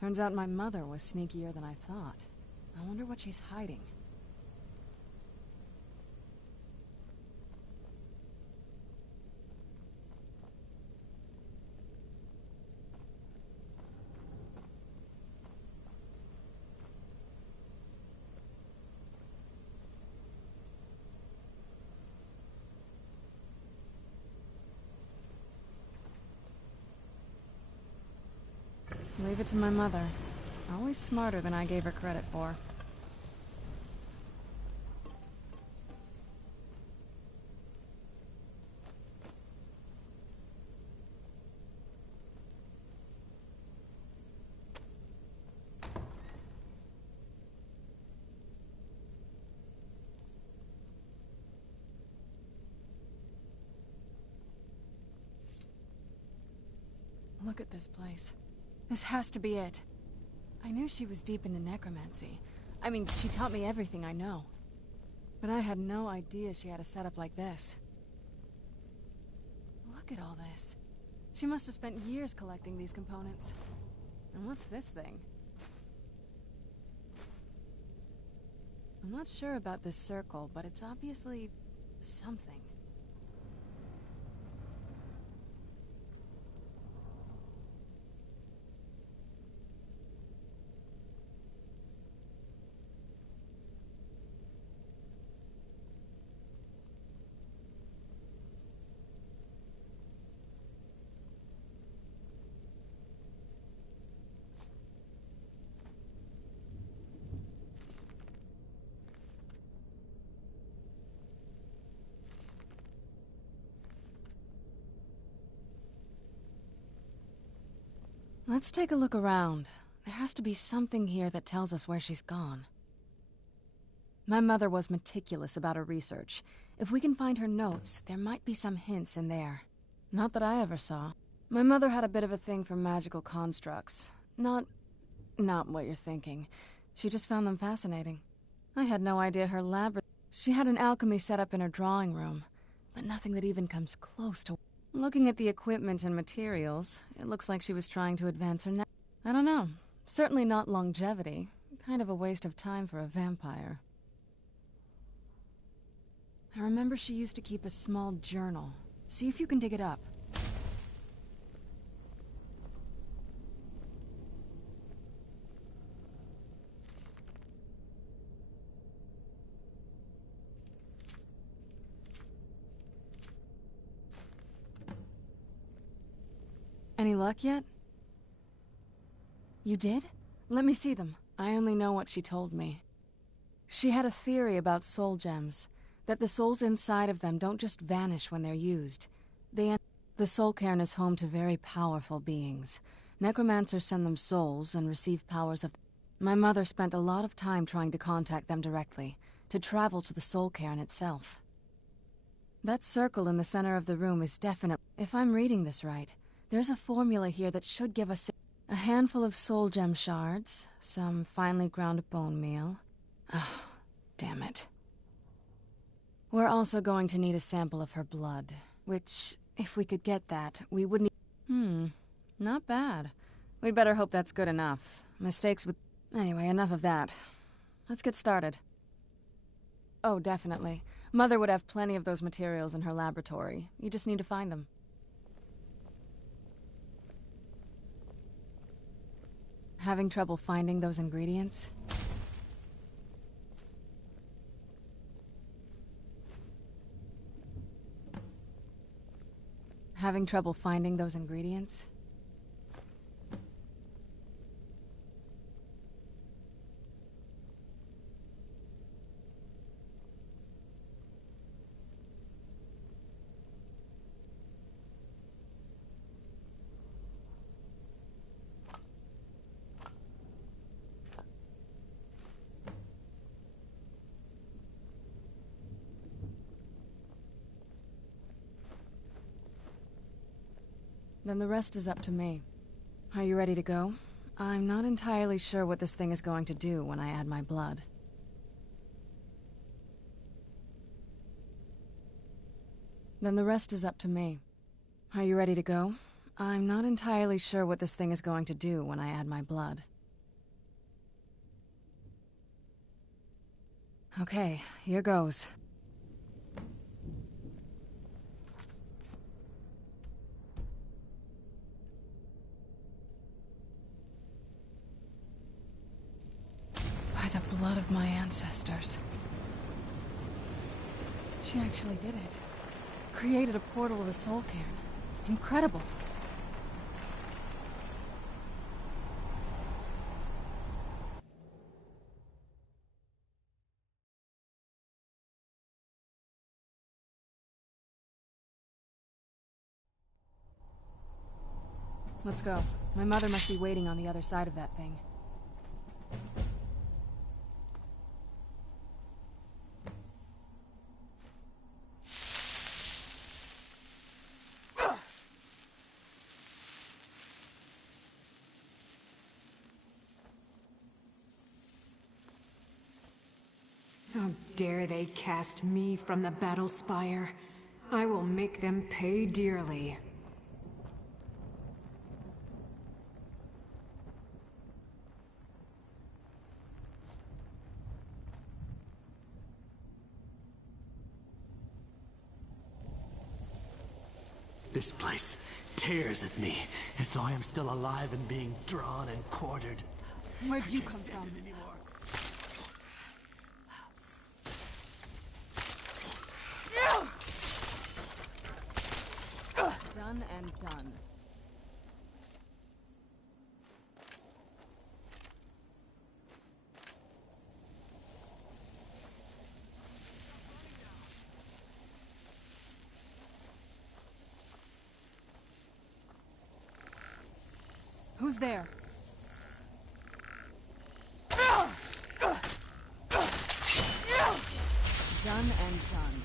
Turns out my mother was sneakier than I thought. I wonder what she's hiding. Leave it to my mother. Always smarter than I gave her credit for. Look at this place. This has to be it. I knew she was deep into necromancy. I mean, she taught me everything I know. But I had no idea she had a setup like this. Look at all this. She must have spent years collecting these components. And what's this thing? I'm not sure about this circle, but it's obviously something. Let's take a look around. There has to be something here that tells us where she's gone. My mother was meticulous about her research. If we can find her notes, there might be some hints in there. Not that I ever saw. My mother had a bit of a thing for magical constructs. Not what you're thinking. She just found them fascinating. I had no idea her lab... She had an alchemy set up in her drawing room, but nothing that even comes close to... Looking at the equipment and materials, it looks like she was trying to advance her I don't know. Certainly not longevity. Kind of a waste of time for a vampire. I remember she used to keep a small journal. See if you can dig it up. Any luck yet? You did? Let me see them. I only know what she told me. She had a theory about soul gems, that the souls inside of them don't just vanish when they're used. The soul cairn is home to very powerful beings. Necromancers send them souls and receive powers of... My mother spent a lot of time trying to contact them directly, to travel to the soul cairn itself. That circle in the center of the room is definitely... If I'm reading this right, there's a formula here that should give us a handful of soul gem shards, some finely ground bone meal. Oh, damn it. We're also going to need a sample of her blood, which, if we could get that, we wouldn't... Not bad. We'd better hope that's good enough. Mistakes with... Anyway, enough of that. Let's get started. Oh, definitely. Mother would have plenty of those materials in her laboratory. You just need to find them. Having trouble finding those ingredients? Having trouble finding those ingredients? Then the rest is up to me. Are you ready to go? I'm not entirely sure what this thing is going to do when I add my blood. Then the rest is up to me. Are you ready to go? I'm not entirely sure what this thing is going to do when I add my blood. Okay, here goes. By the blood of my ancestors. She actually did it. Created a portal with a soul cairn. Incredible. Let's go. My mother must be waiting on the other side of that thing. How dare they cast me from the battle spire? I will make them pay dearly. This place tears at me, as though I am still alive and being drawn and quartered. Where'd you come from? Done and done. Who's there? Done and done.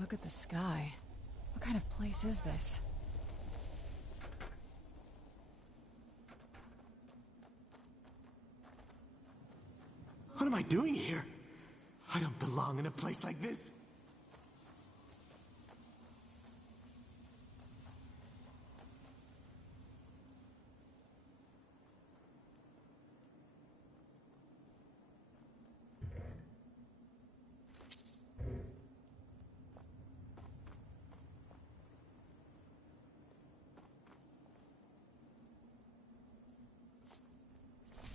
Look at the sky. What kind of place is this? What am I doing here? I don't belong in a place like this.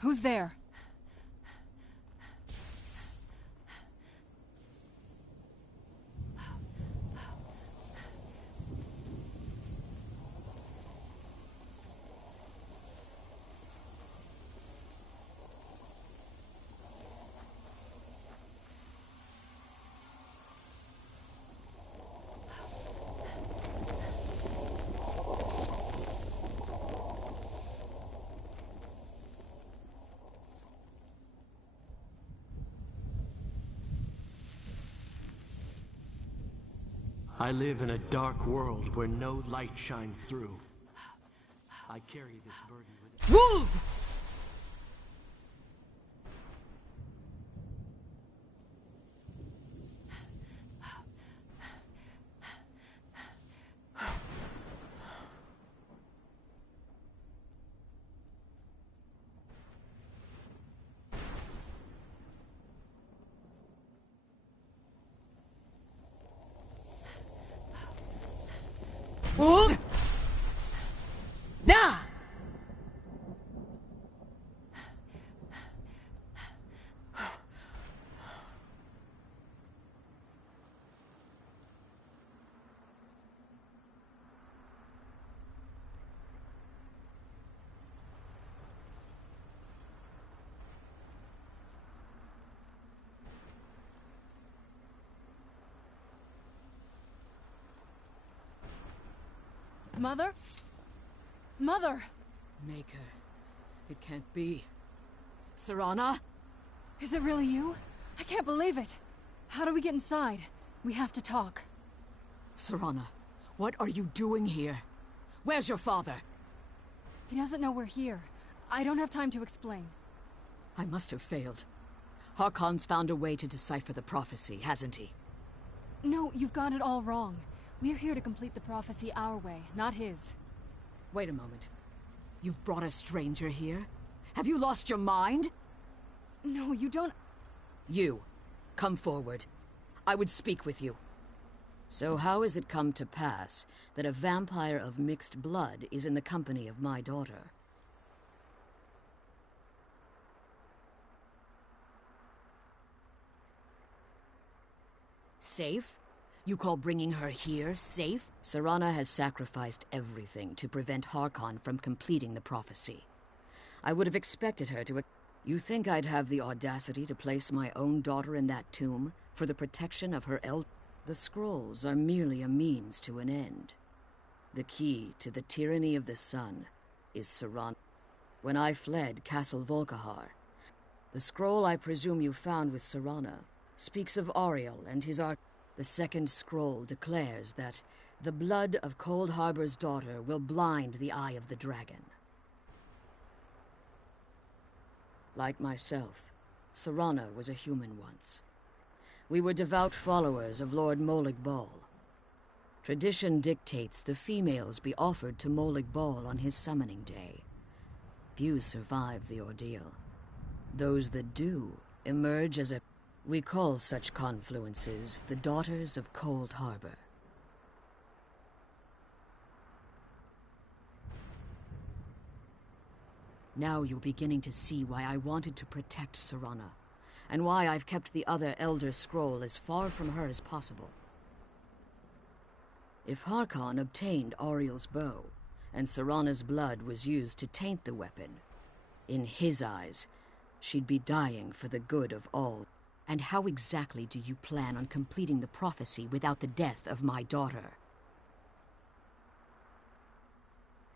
Who's there? I live in a dark world where no light shines through. I carry this burden with me. Wold! Hold! Da! Mother? Mother! Maker. It can't be. Serana? Is it really you? I can't believe it. How do we get inside? We have to talk. Serana, what are you doing here? Where's your father? He doesn't know we're here. I don't have time to explain. I must have failed. Harkon's found a way to decipher the prophecy, hasn't he? No, you've got it all wrong. We're here to complete the prophecy our way, not his. Wait a moment. You've brought a stranger here? Have you lost your mind? No, you don't... You, come forward. I would speak with you. So how has it come to pass that a vampire of mixed blood is in the company of my daughter? Safe? You call bringing her here safe? Serana has sacrificed everything to prevent Harkon from completing the prophecy. I would have expected her to... You think I'd have the audacity to place my own daughter in that tomb for the protection of her The scrolls are merely a means to an end. The key to the tyranny of the sun is Serana. When I fled Castle Volkihar, the scroll I presume you found with Serana speaks of Auriel and his art. The second scroll declares that the blood of Cold Harbor's daughter will blind the eye of the dragon. Like myself, Serana was a human once. We were devout followers of Lord Molig Bal. Tradition dictates the females be offered to Molig Bal on his summoning day. Few survive the ordeal. Those that do emerge as a... We call such confluences the Daughters of Cold Harbor. Now you're beginning to see why I wanted to protect Serana, and why I've kept the other Elder Scroll as far from her as possible. If Harkon obtained Auriel's bow, and Serana's blood was used to taint the weapon, in his eyes, she'd be dying for the good of all. And how exactly do you plan on completing the prophecy without the death of my daughter?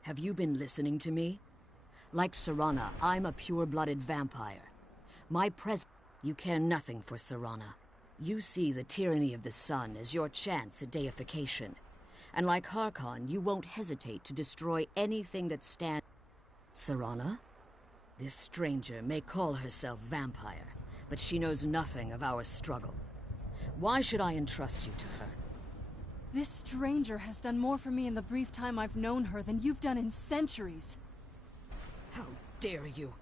Have you been listening to me? Like Serana, I'm a pure-blooded vampire. You care nothing for Serana. You see the tyranny of the sun as your chance at deification. And like Harkon, you won't hesitate to destroy anything that stands... Serana? This stranger may call herself vampire, but she knows nothing of our struggle. Why should I entrust you to her? This stranger has done more for me in the brief time I've known her than you've done in centuries. How dare you!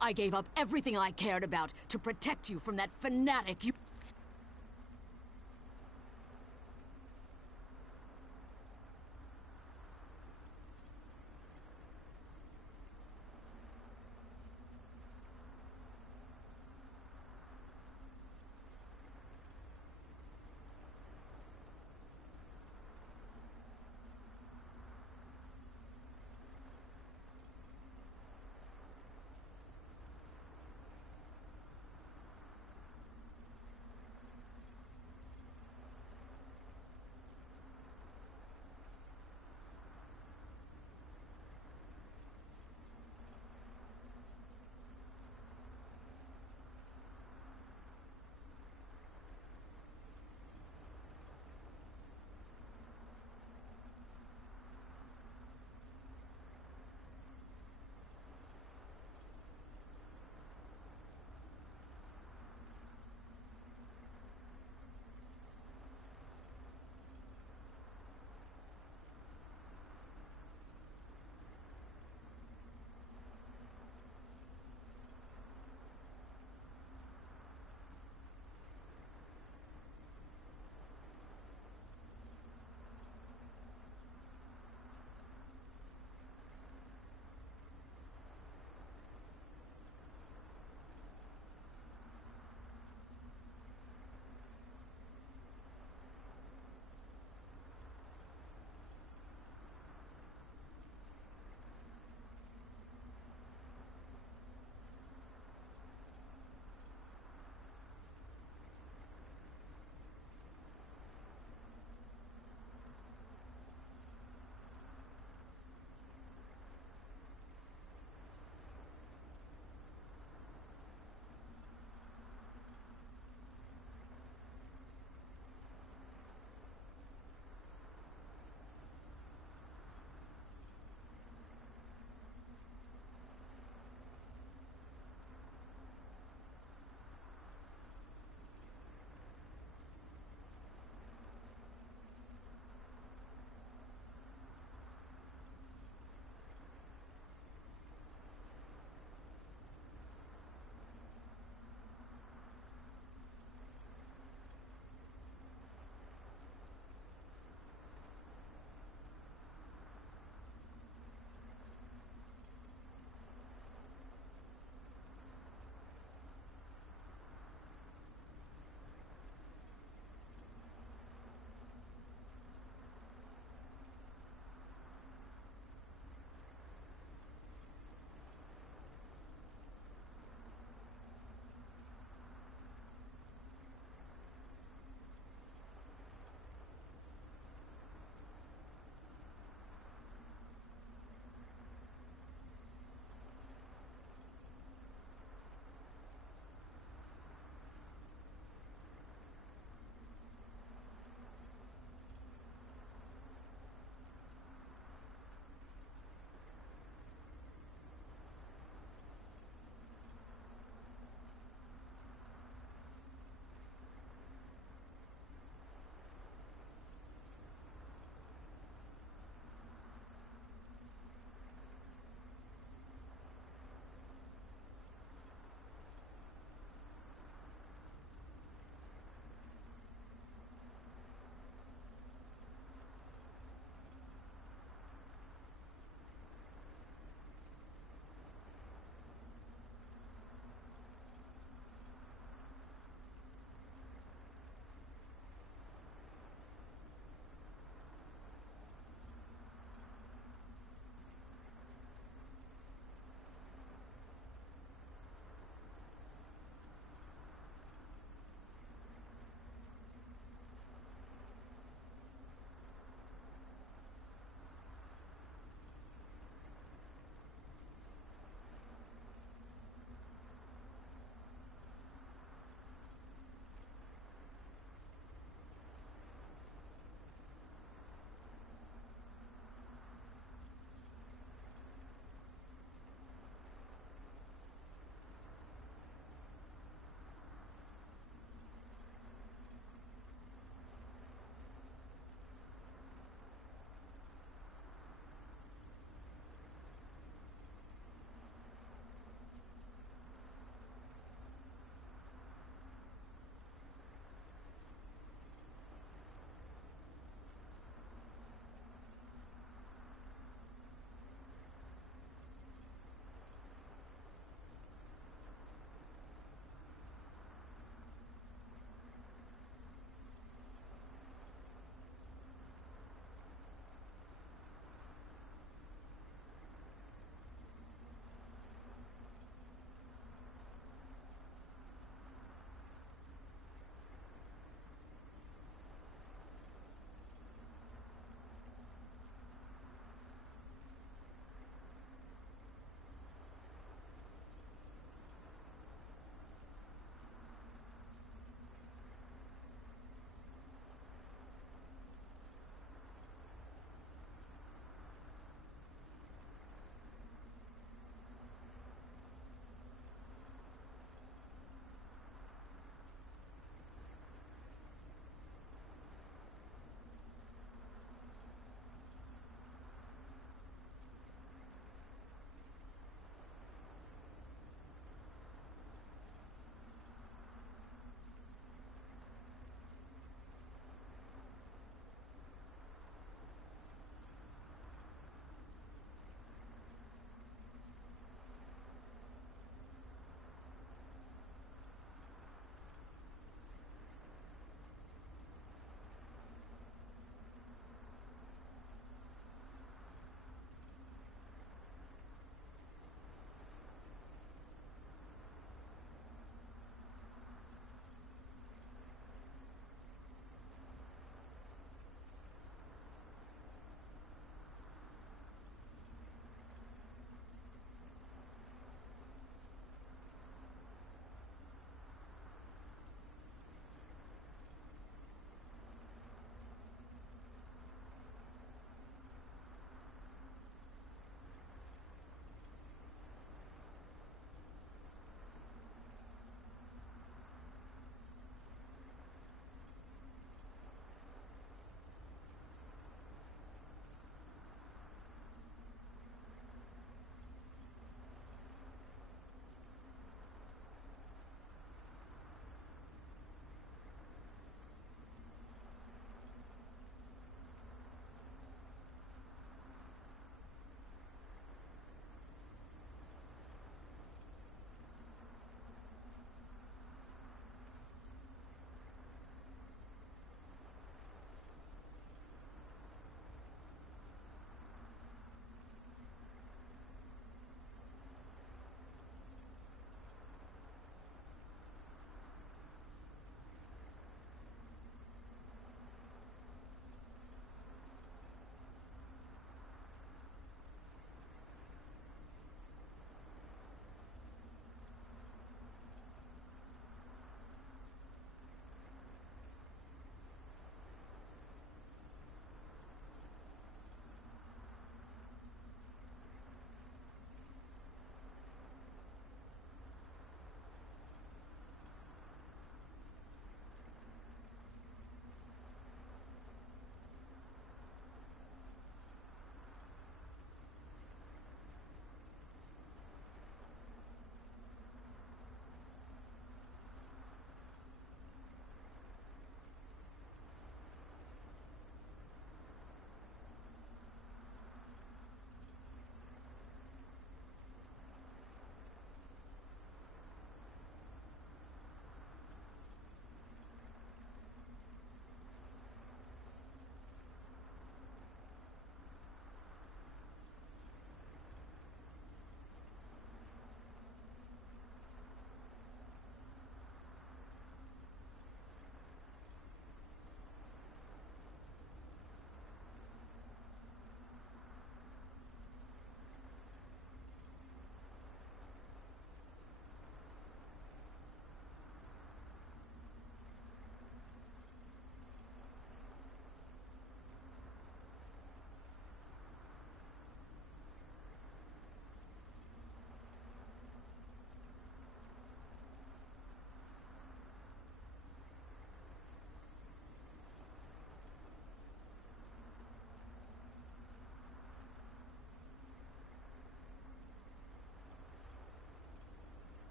I gave up everything I cared about to protect you from that fanatic you...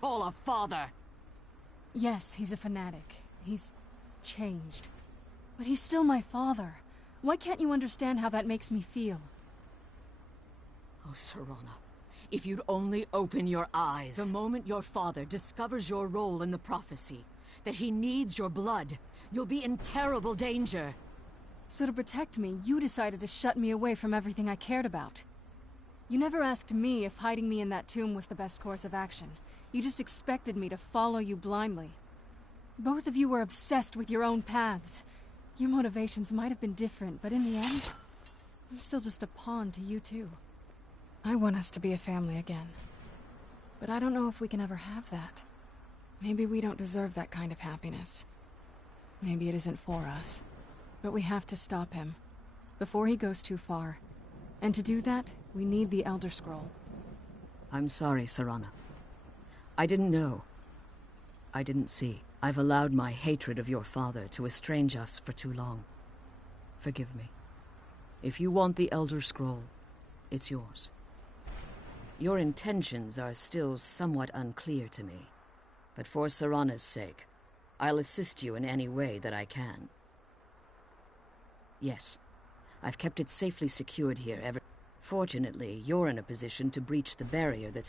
Call a father! Yes, he's a fanatic. He's changed. But he's still my father. Why can't you understand how that makes me feel? Oh, Sirona, if you'd only open your eyes. The moment your father discovers your role in the prophecy, that he needs your blood, you'll be in terrible danger. So to protect me, you decided to shut me away from everything I cared about. You never asked me if hiding me in that tomb was the best course of action. You just expected me to follow you blindly. Both of you were obsessed with your own paths. Your motivations might have been different, but in the end, I'm still just a pawn to you two. I want us to be a family again. But I don't know if we can ever have that. Maybe we don't deserve that kind of happiness. Maybe it isn't for us. But we have to stop him, before he goes too far. And to do that, we need the Elder Scroll. I'm sorry, Sirona. I didn't know. I didn't see. I've allowed my hatred of your father to estrange us for too long. Forgive me. If you want the Elder Scroll, it's yours. Your intentions are still somewhat unclear to me, but for Sirona's sake, I'll assist you in any way that I can. Yes, I've kept it safely secured here ever. Fortunately, you're in a position to breach the barrier that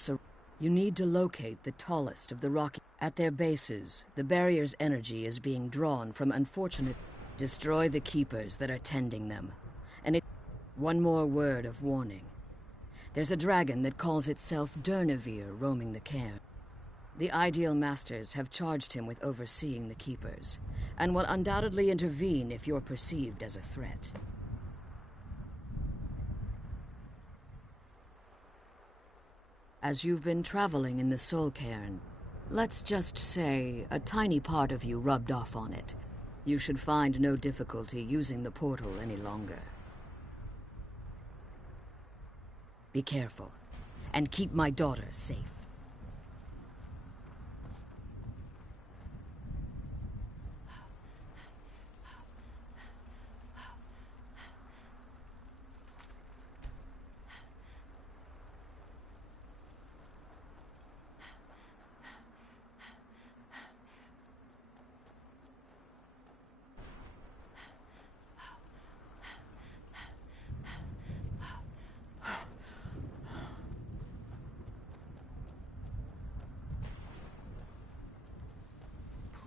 You need to locate the tallest of the rocky. At their bases, the barrier's energy is being drawn from unfortunate. Destroy the keepers that are tending them. And one more word of warning. There's a dragon that calls itself Durnevere roaming the cairn. The Ideal Masters have charged him with overseeing the keepers, and will undoubtedly intervene if you're perceived as a threat. As you've been traveling in the Soul Cairn, let's just say a tiny part of you rubbed off on it. You should find no difficulty using the portal any longer. Be careful, and keep my daughter safe.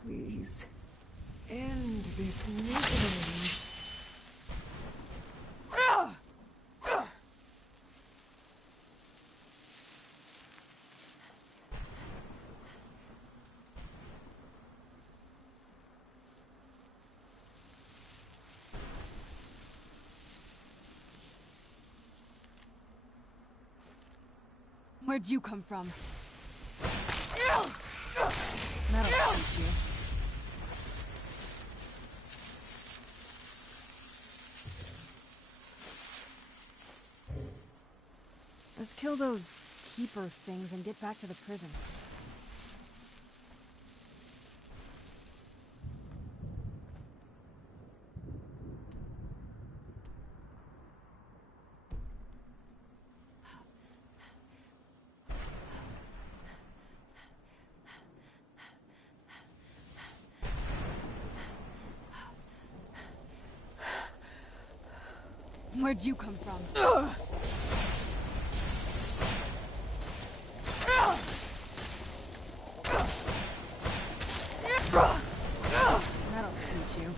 Please, end this misery. Where'd you come from? That'll teach you. Let's kill those keeper things and get back to the prison. Where'd you come from? That'll teach you.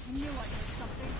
I knew I heard something.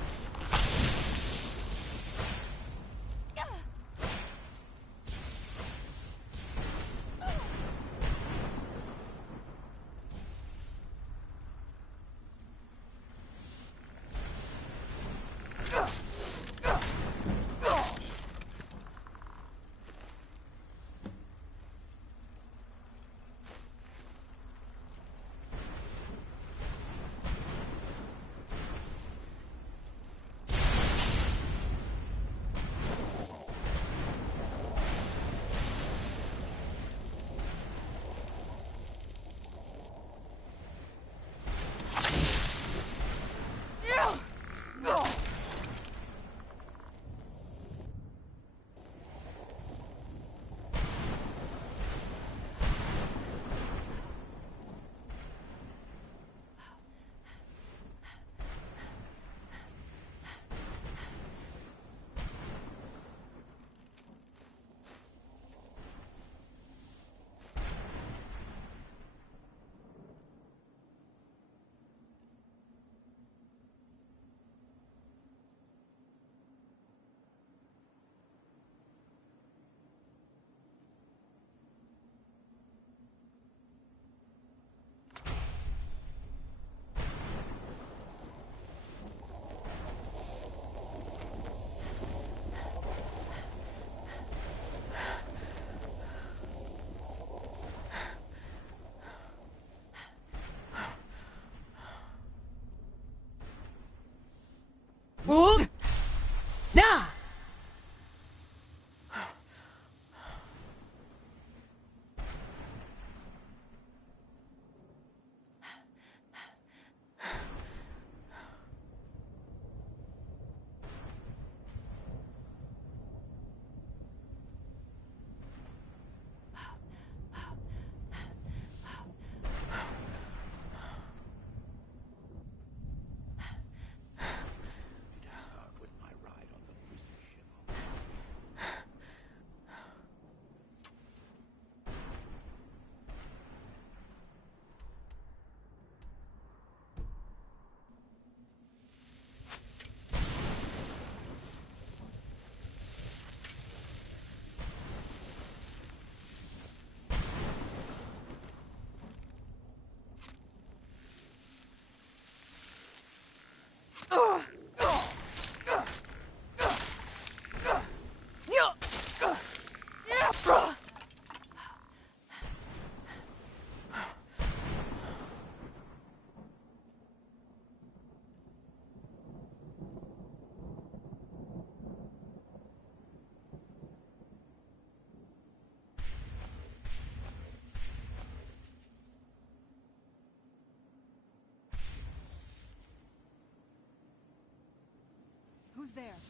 Who's there?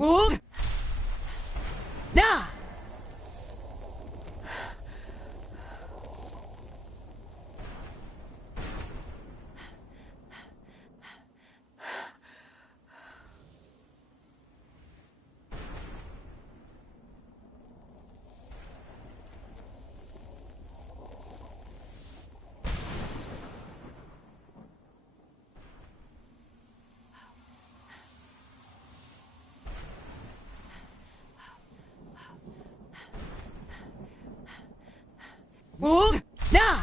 Wold! Nah! Wold! Nah!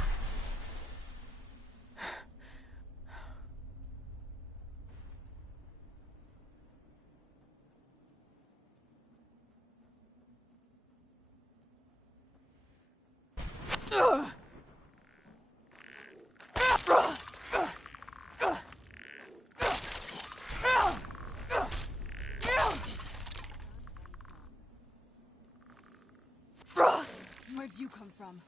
Where'd you come from?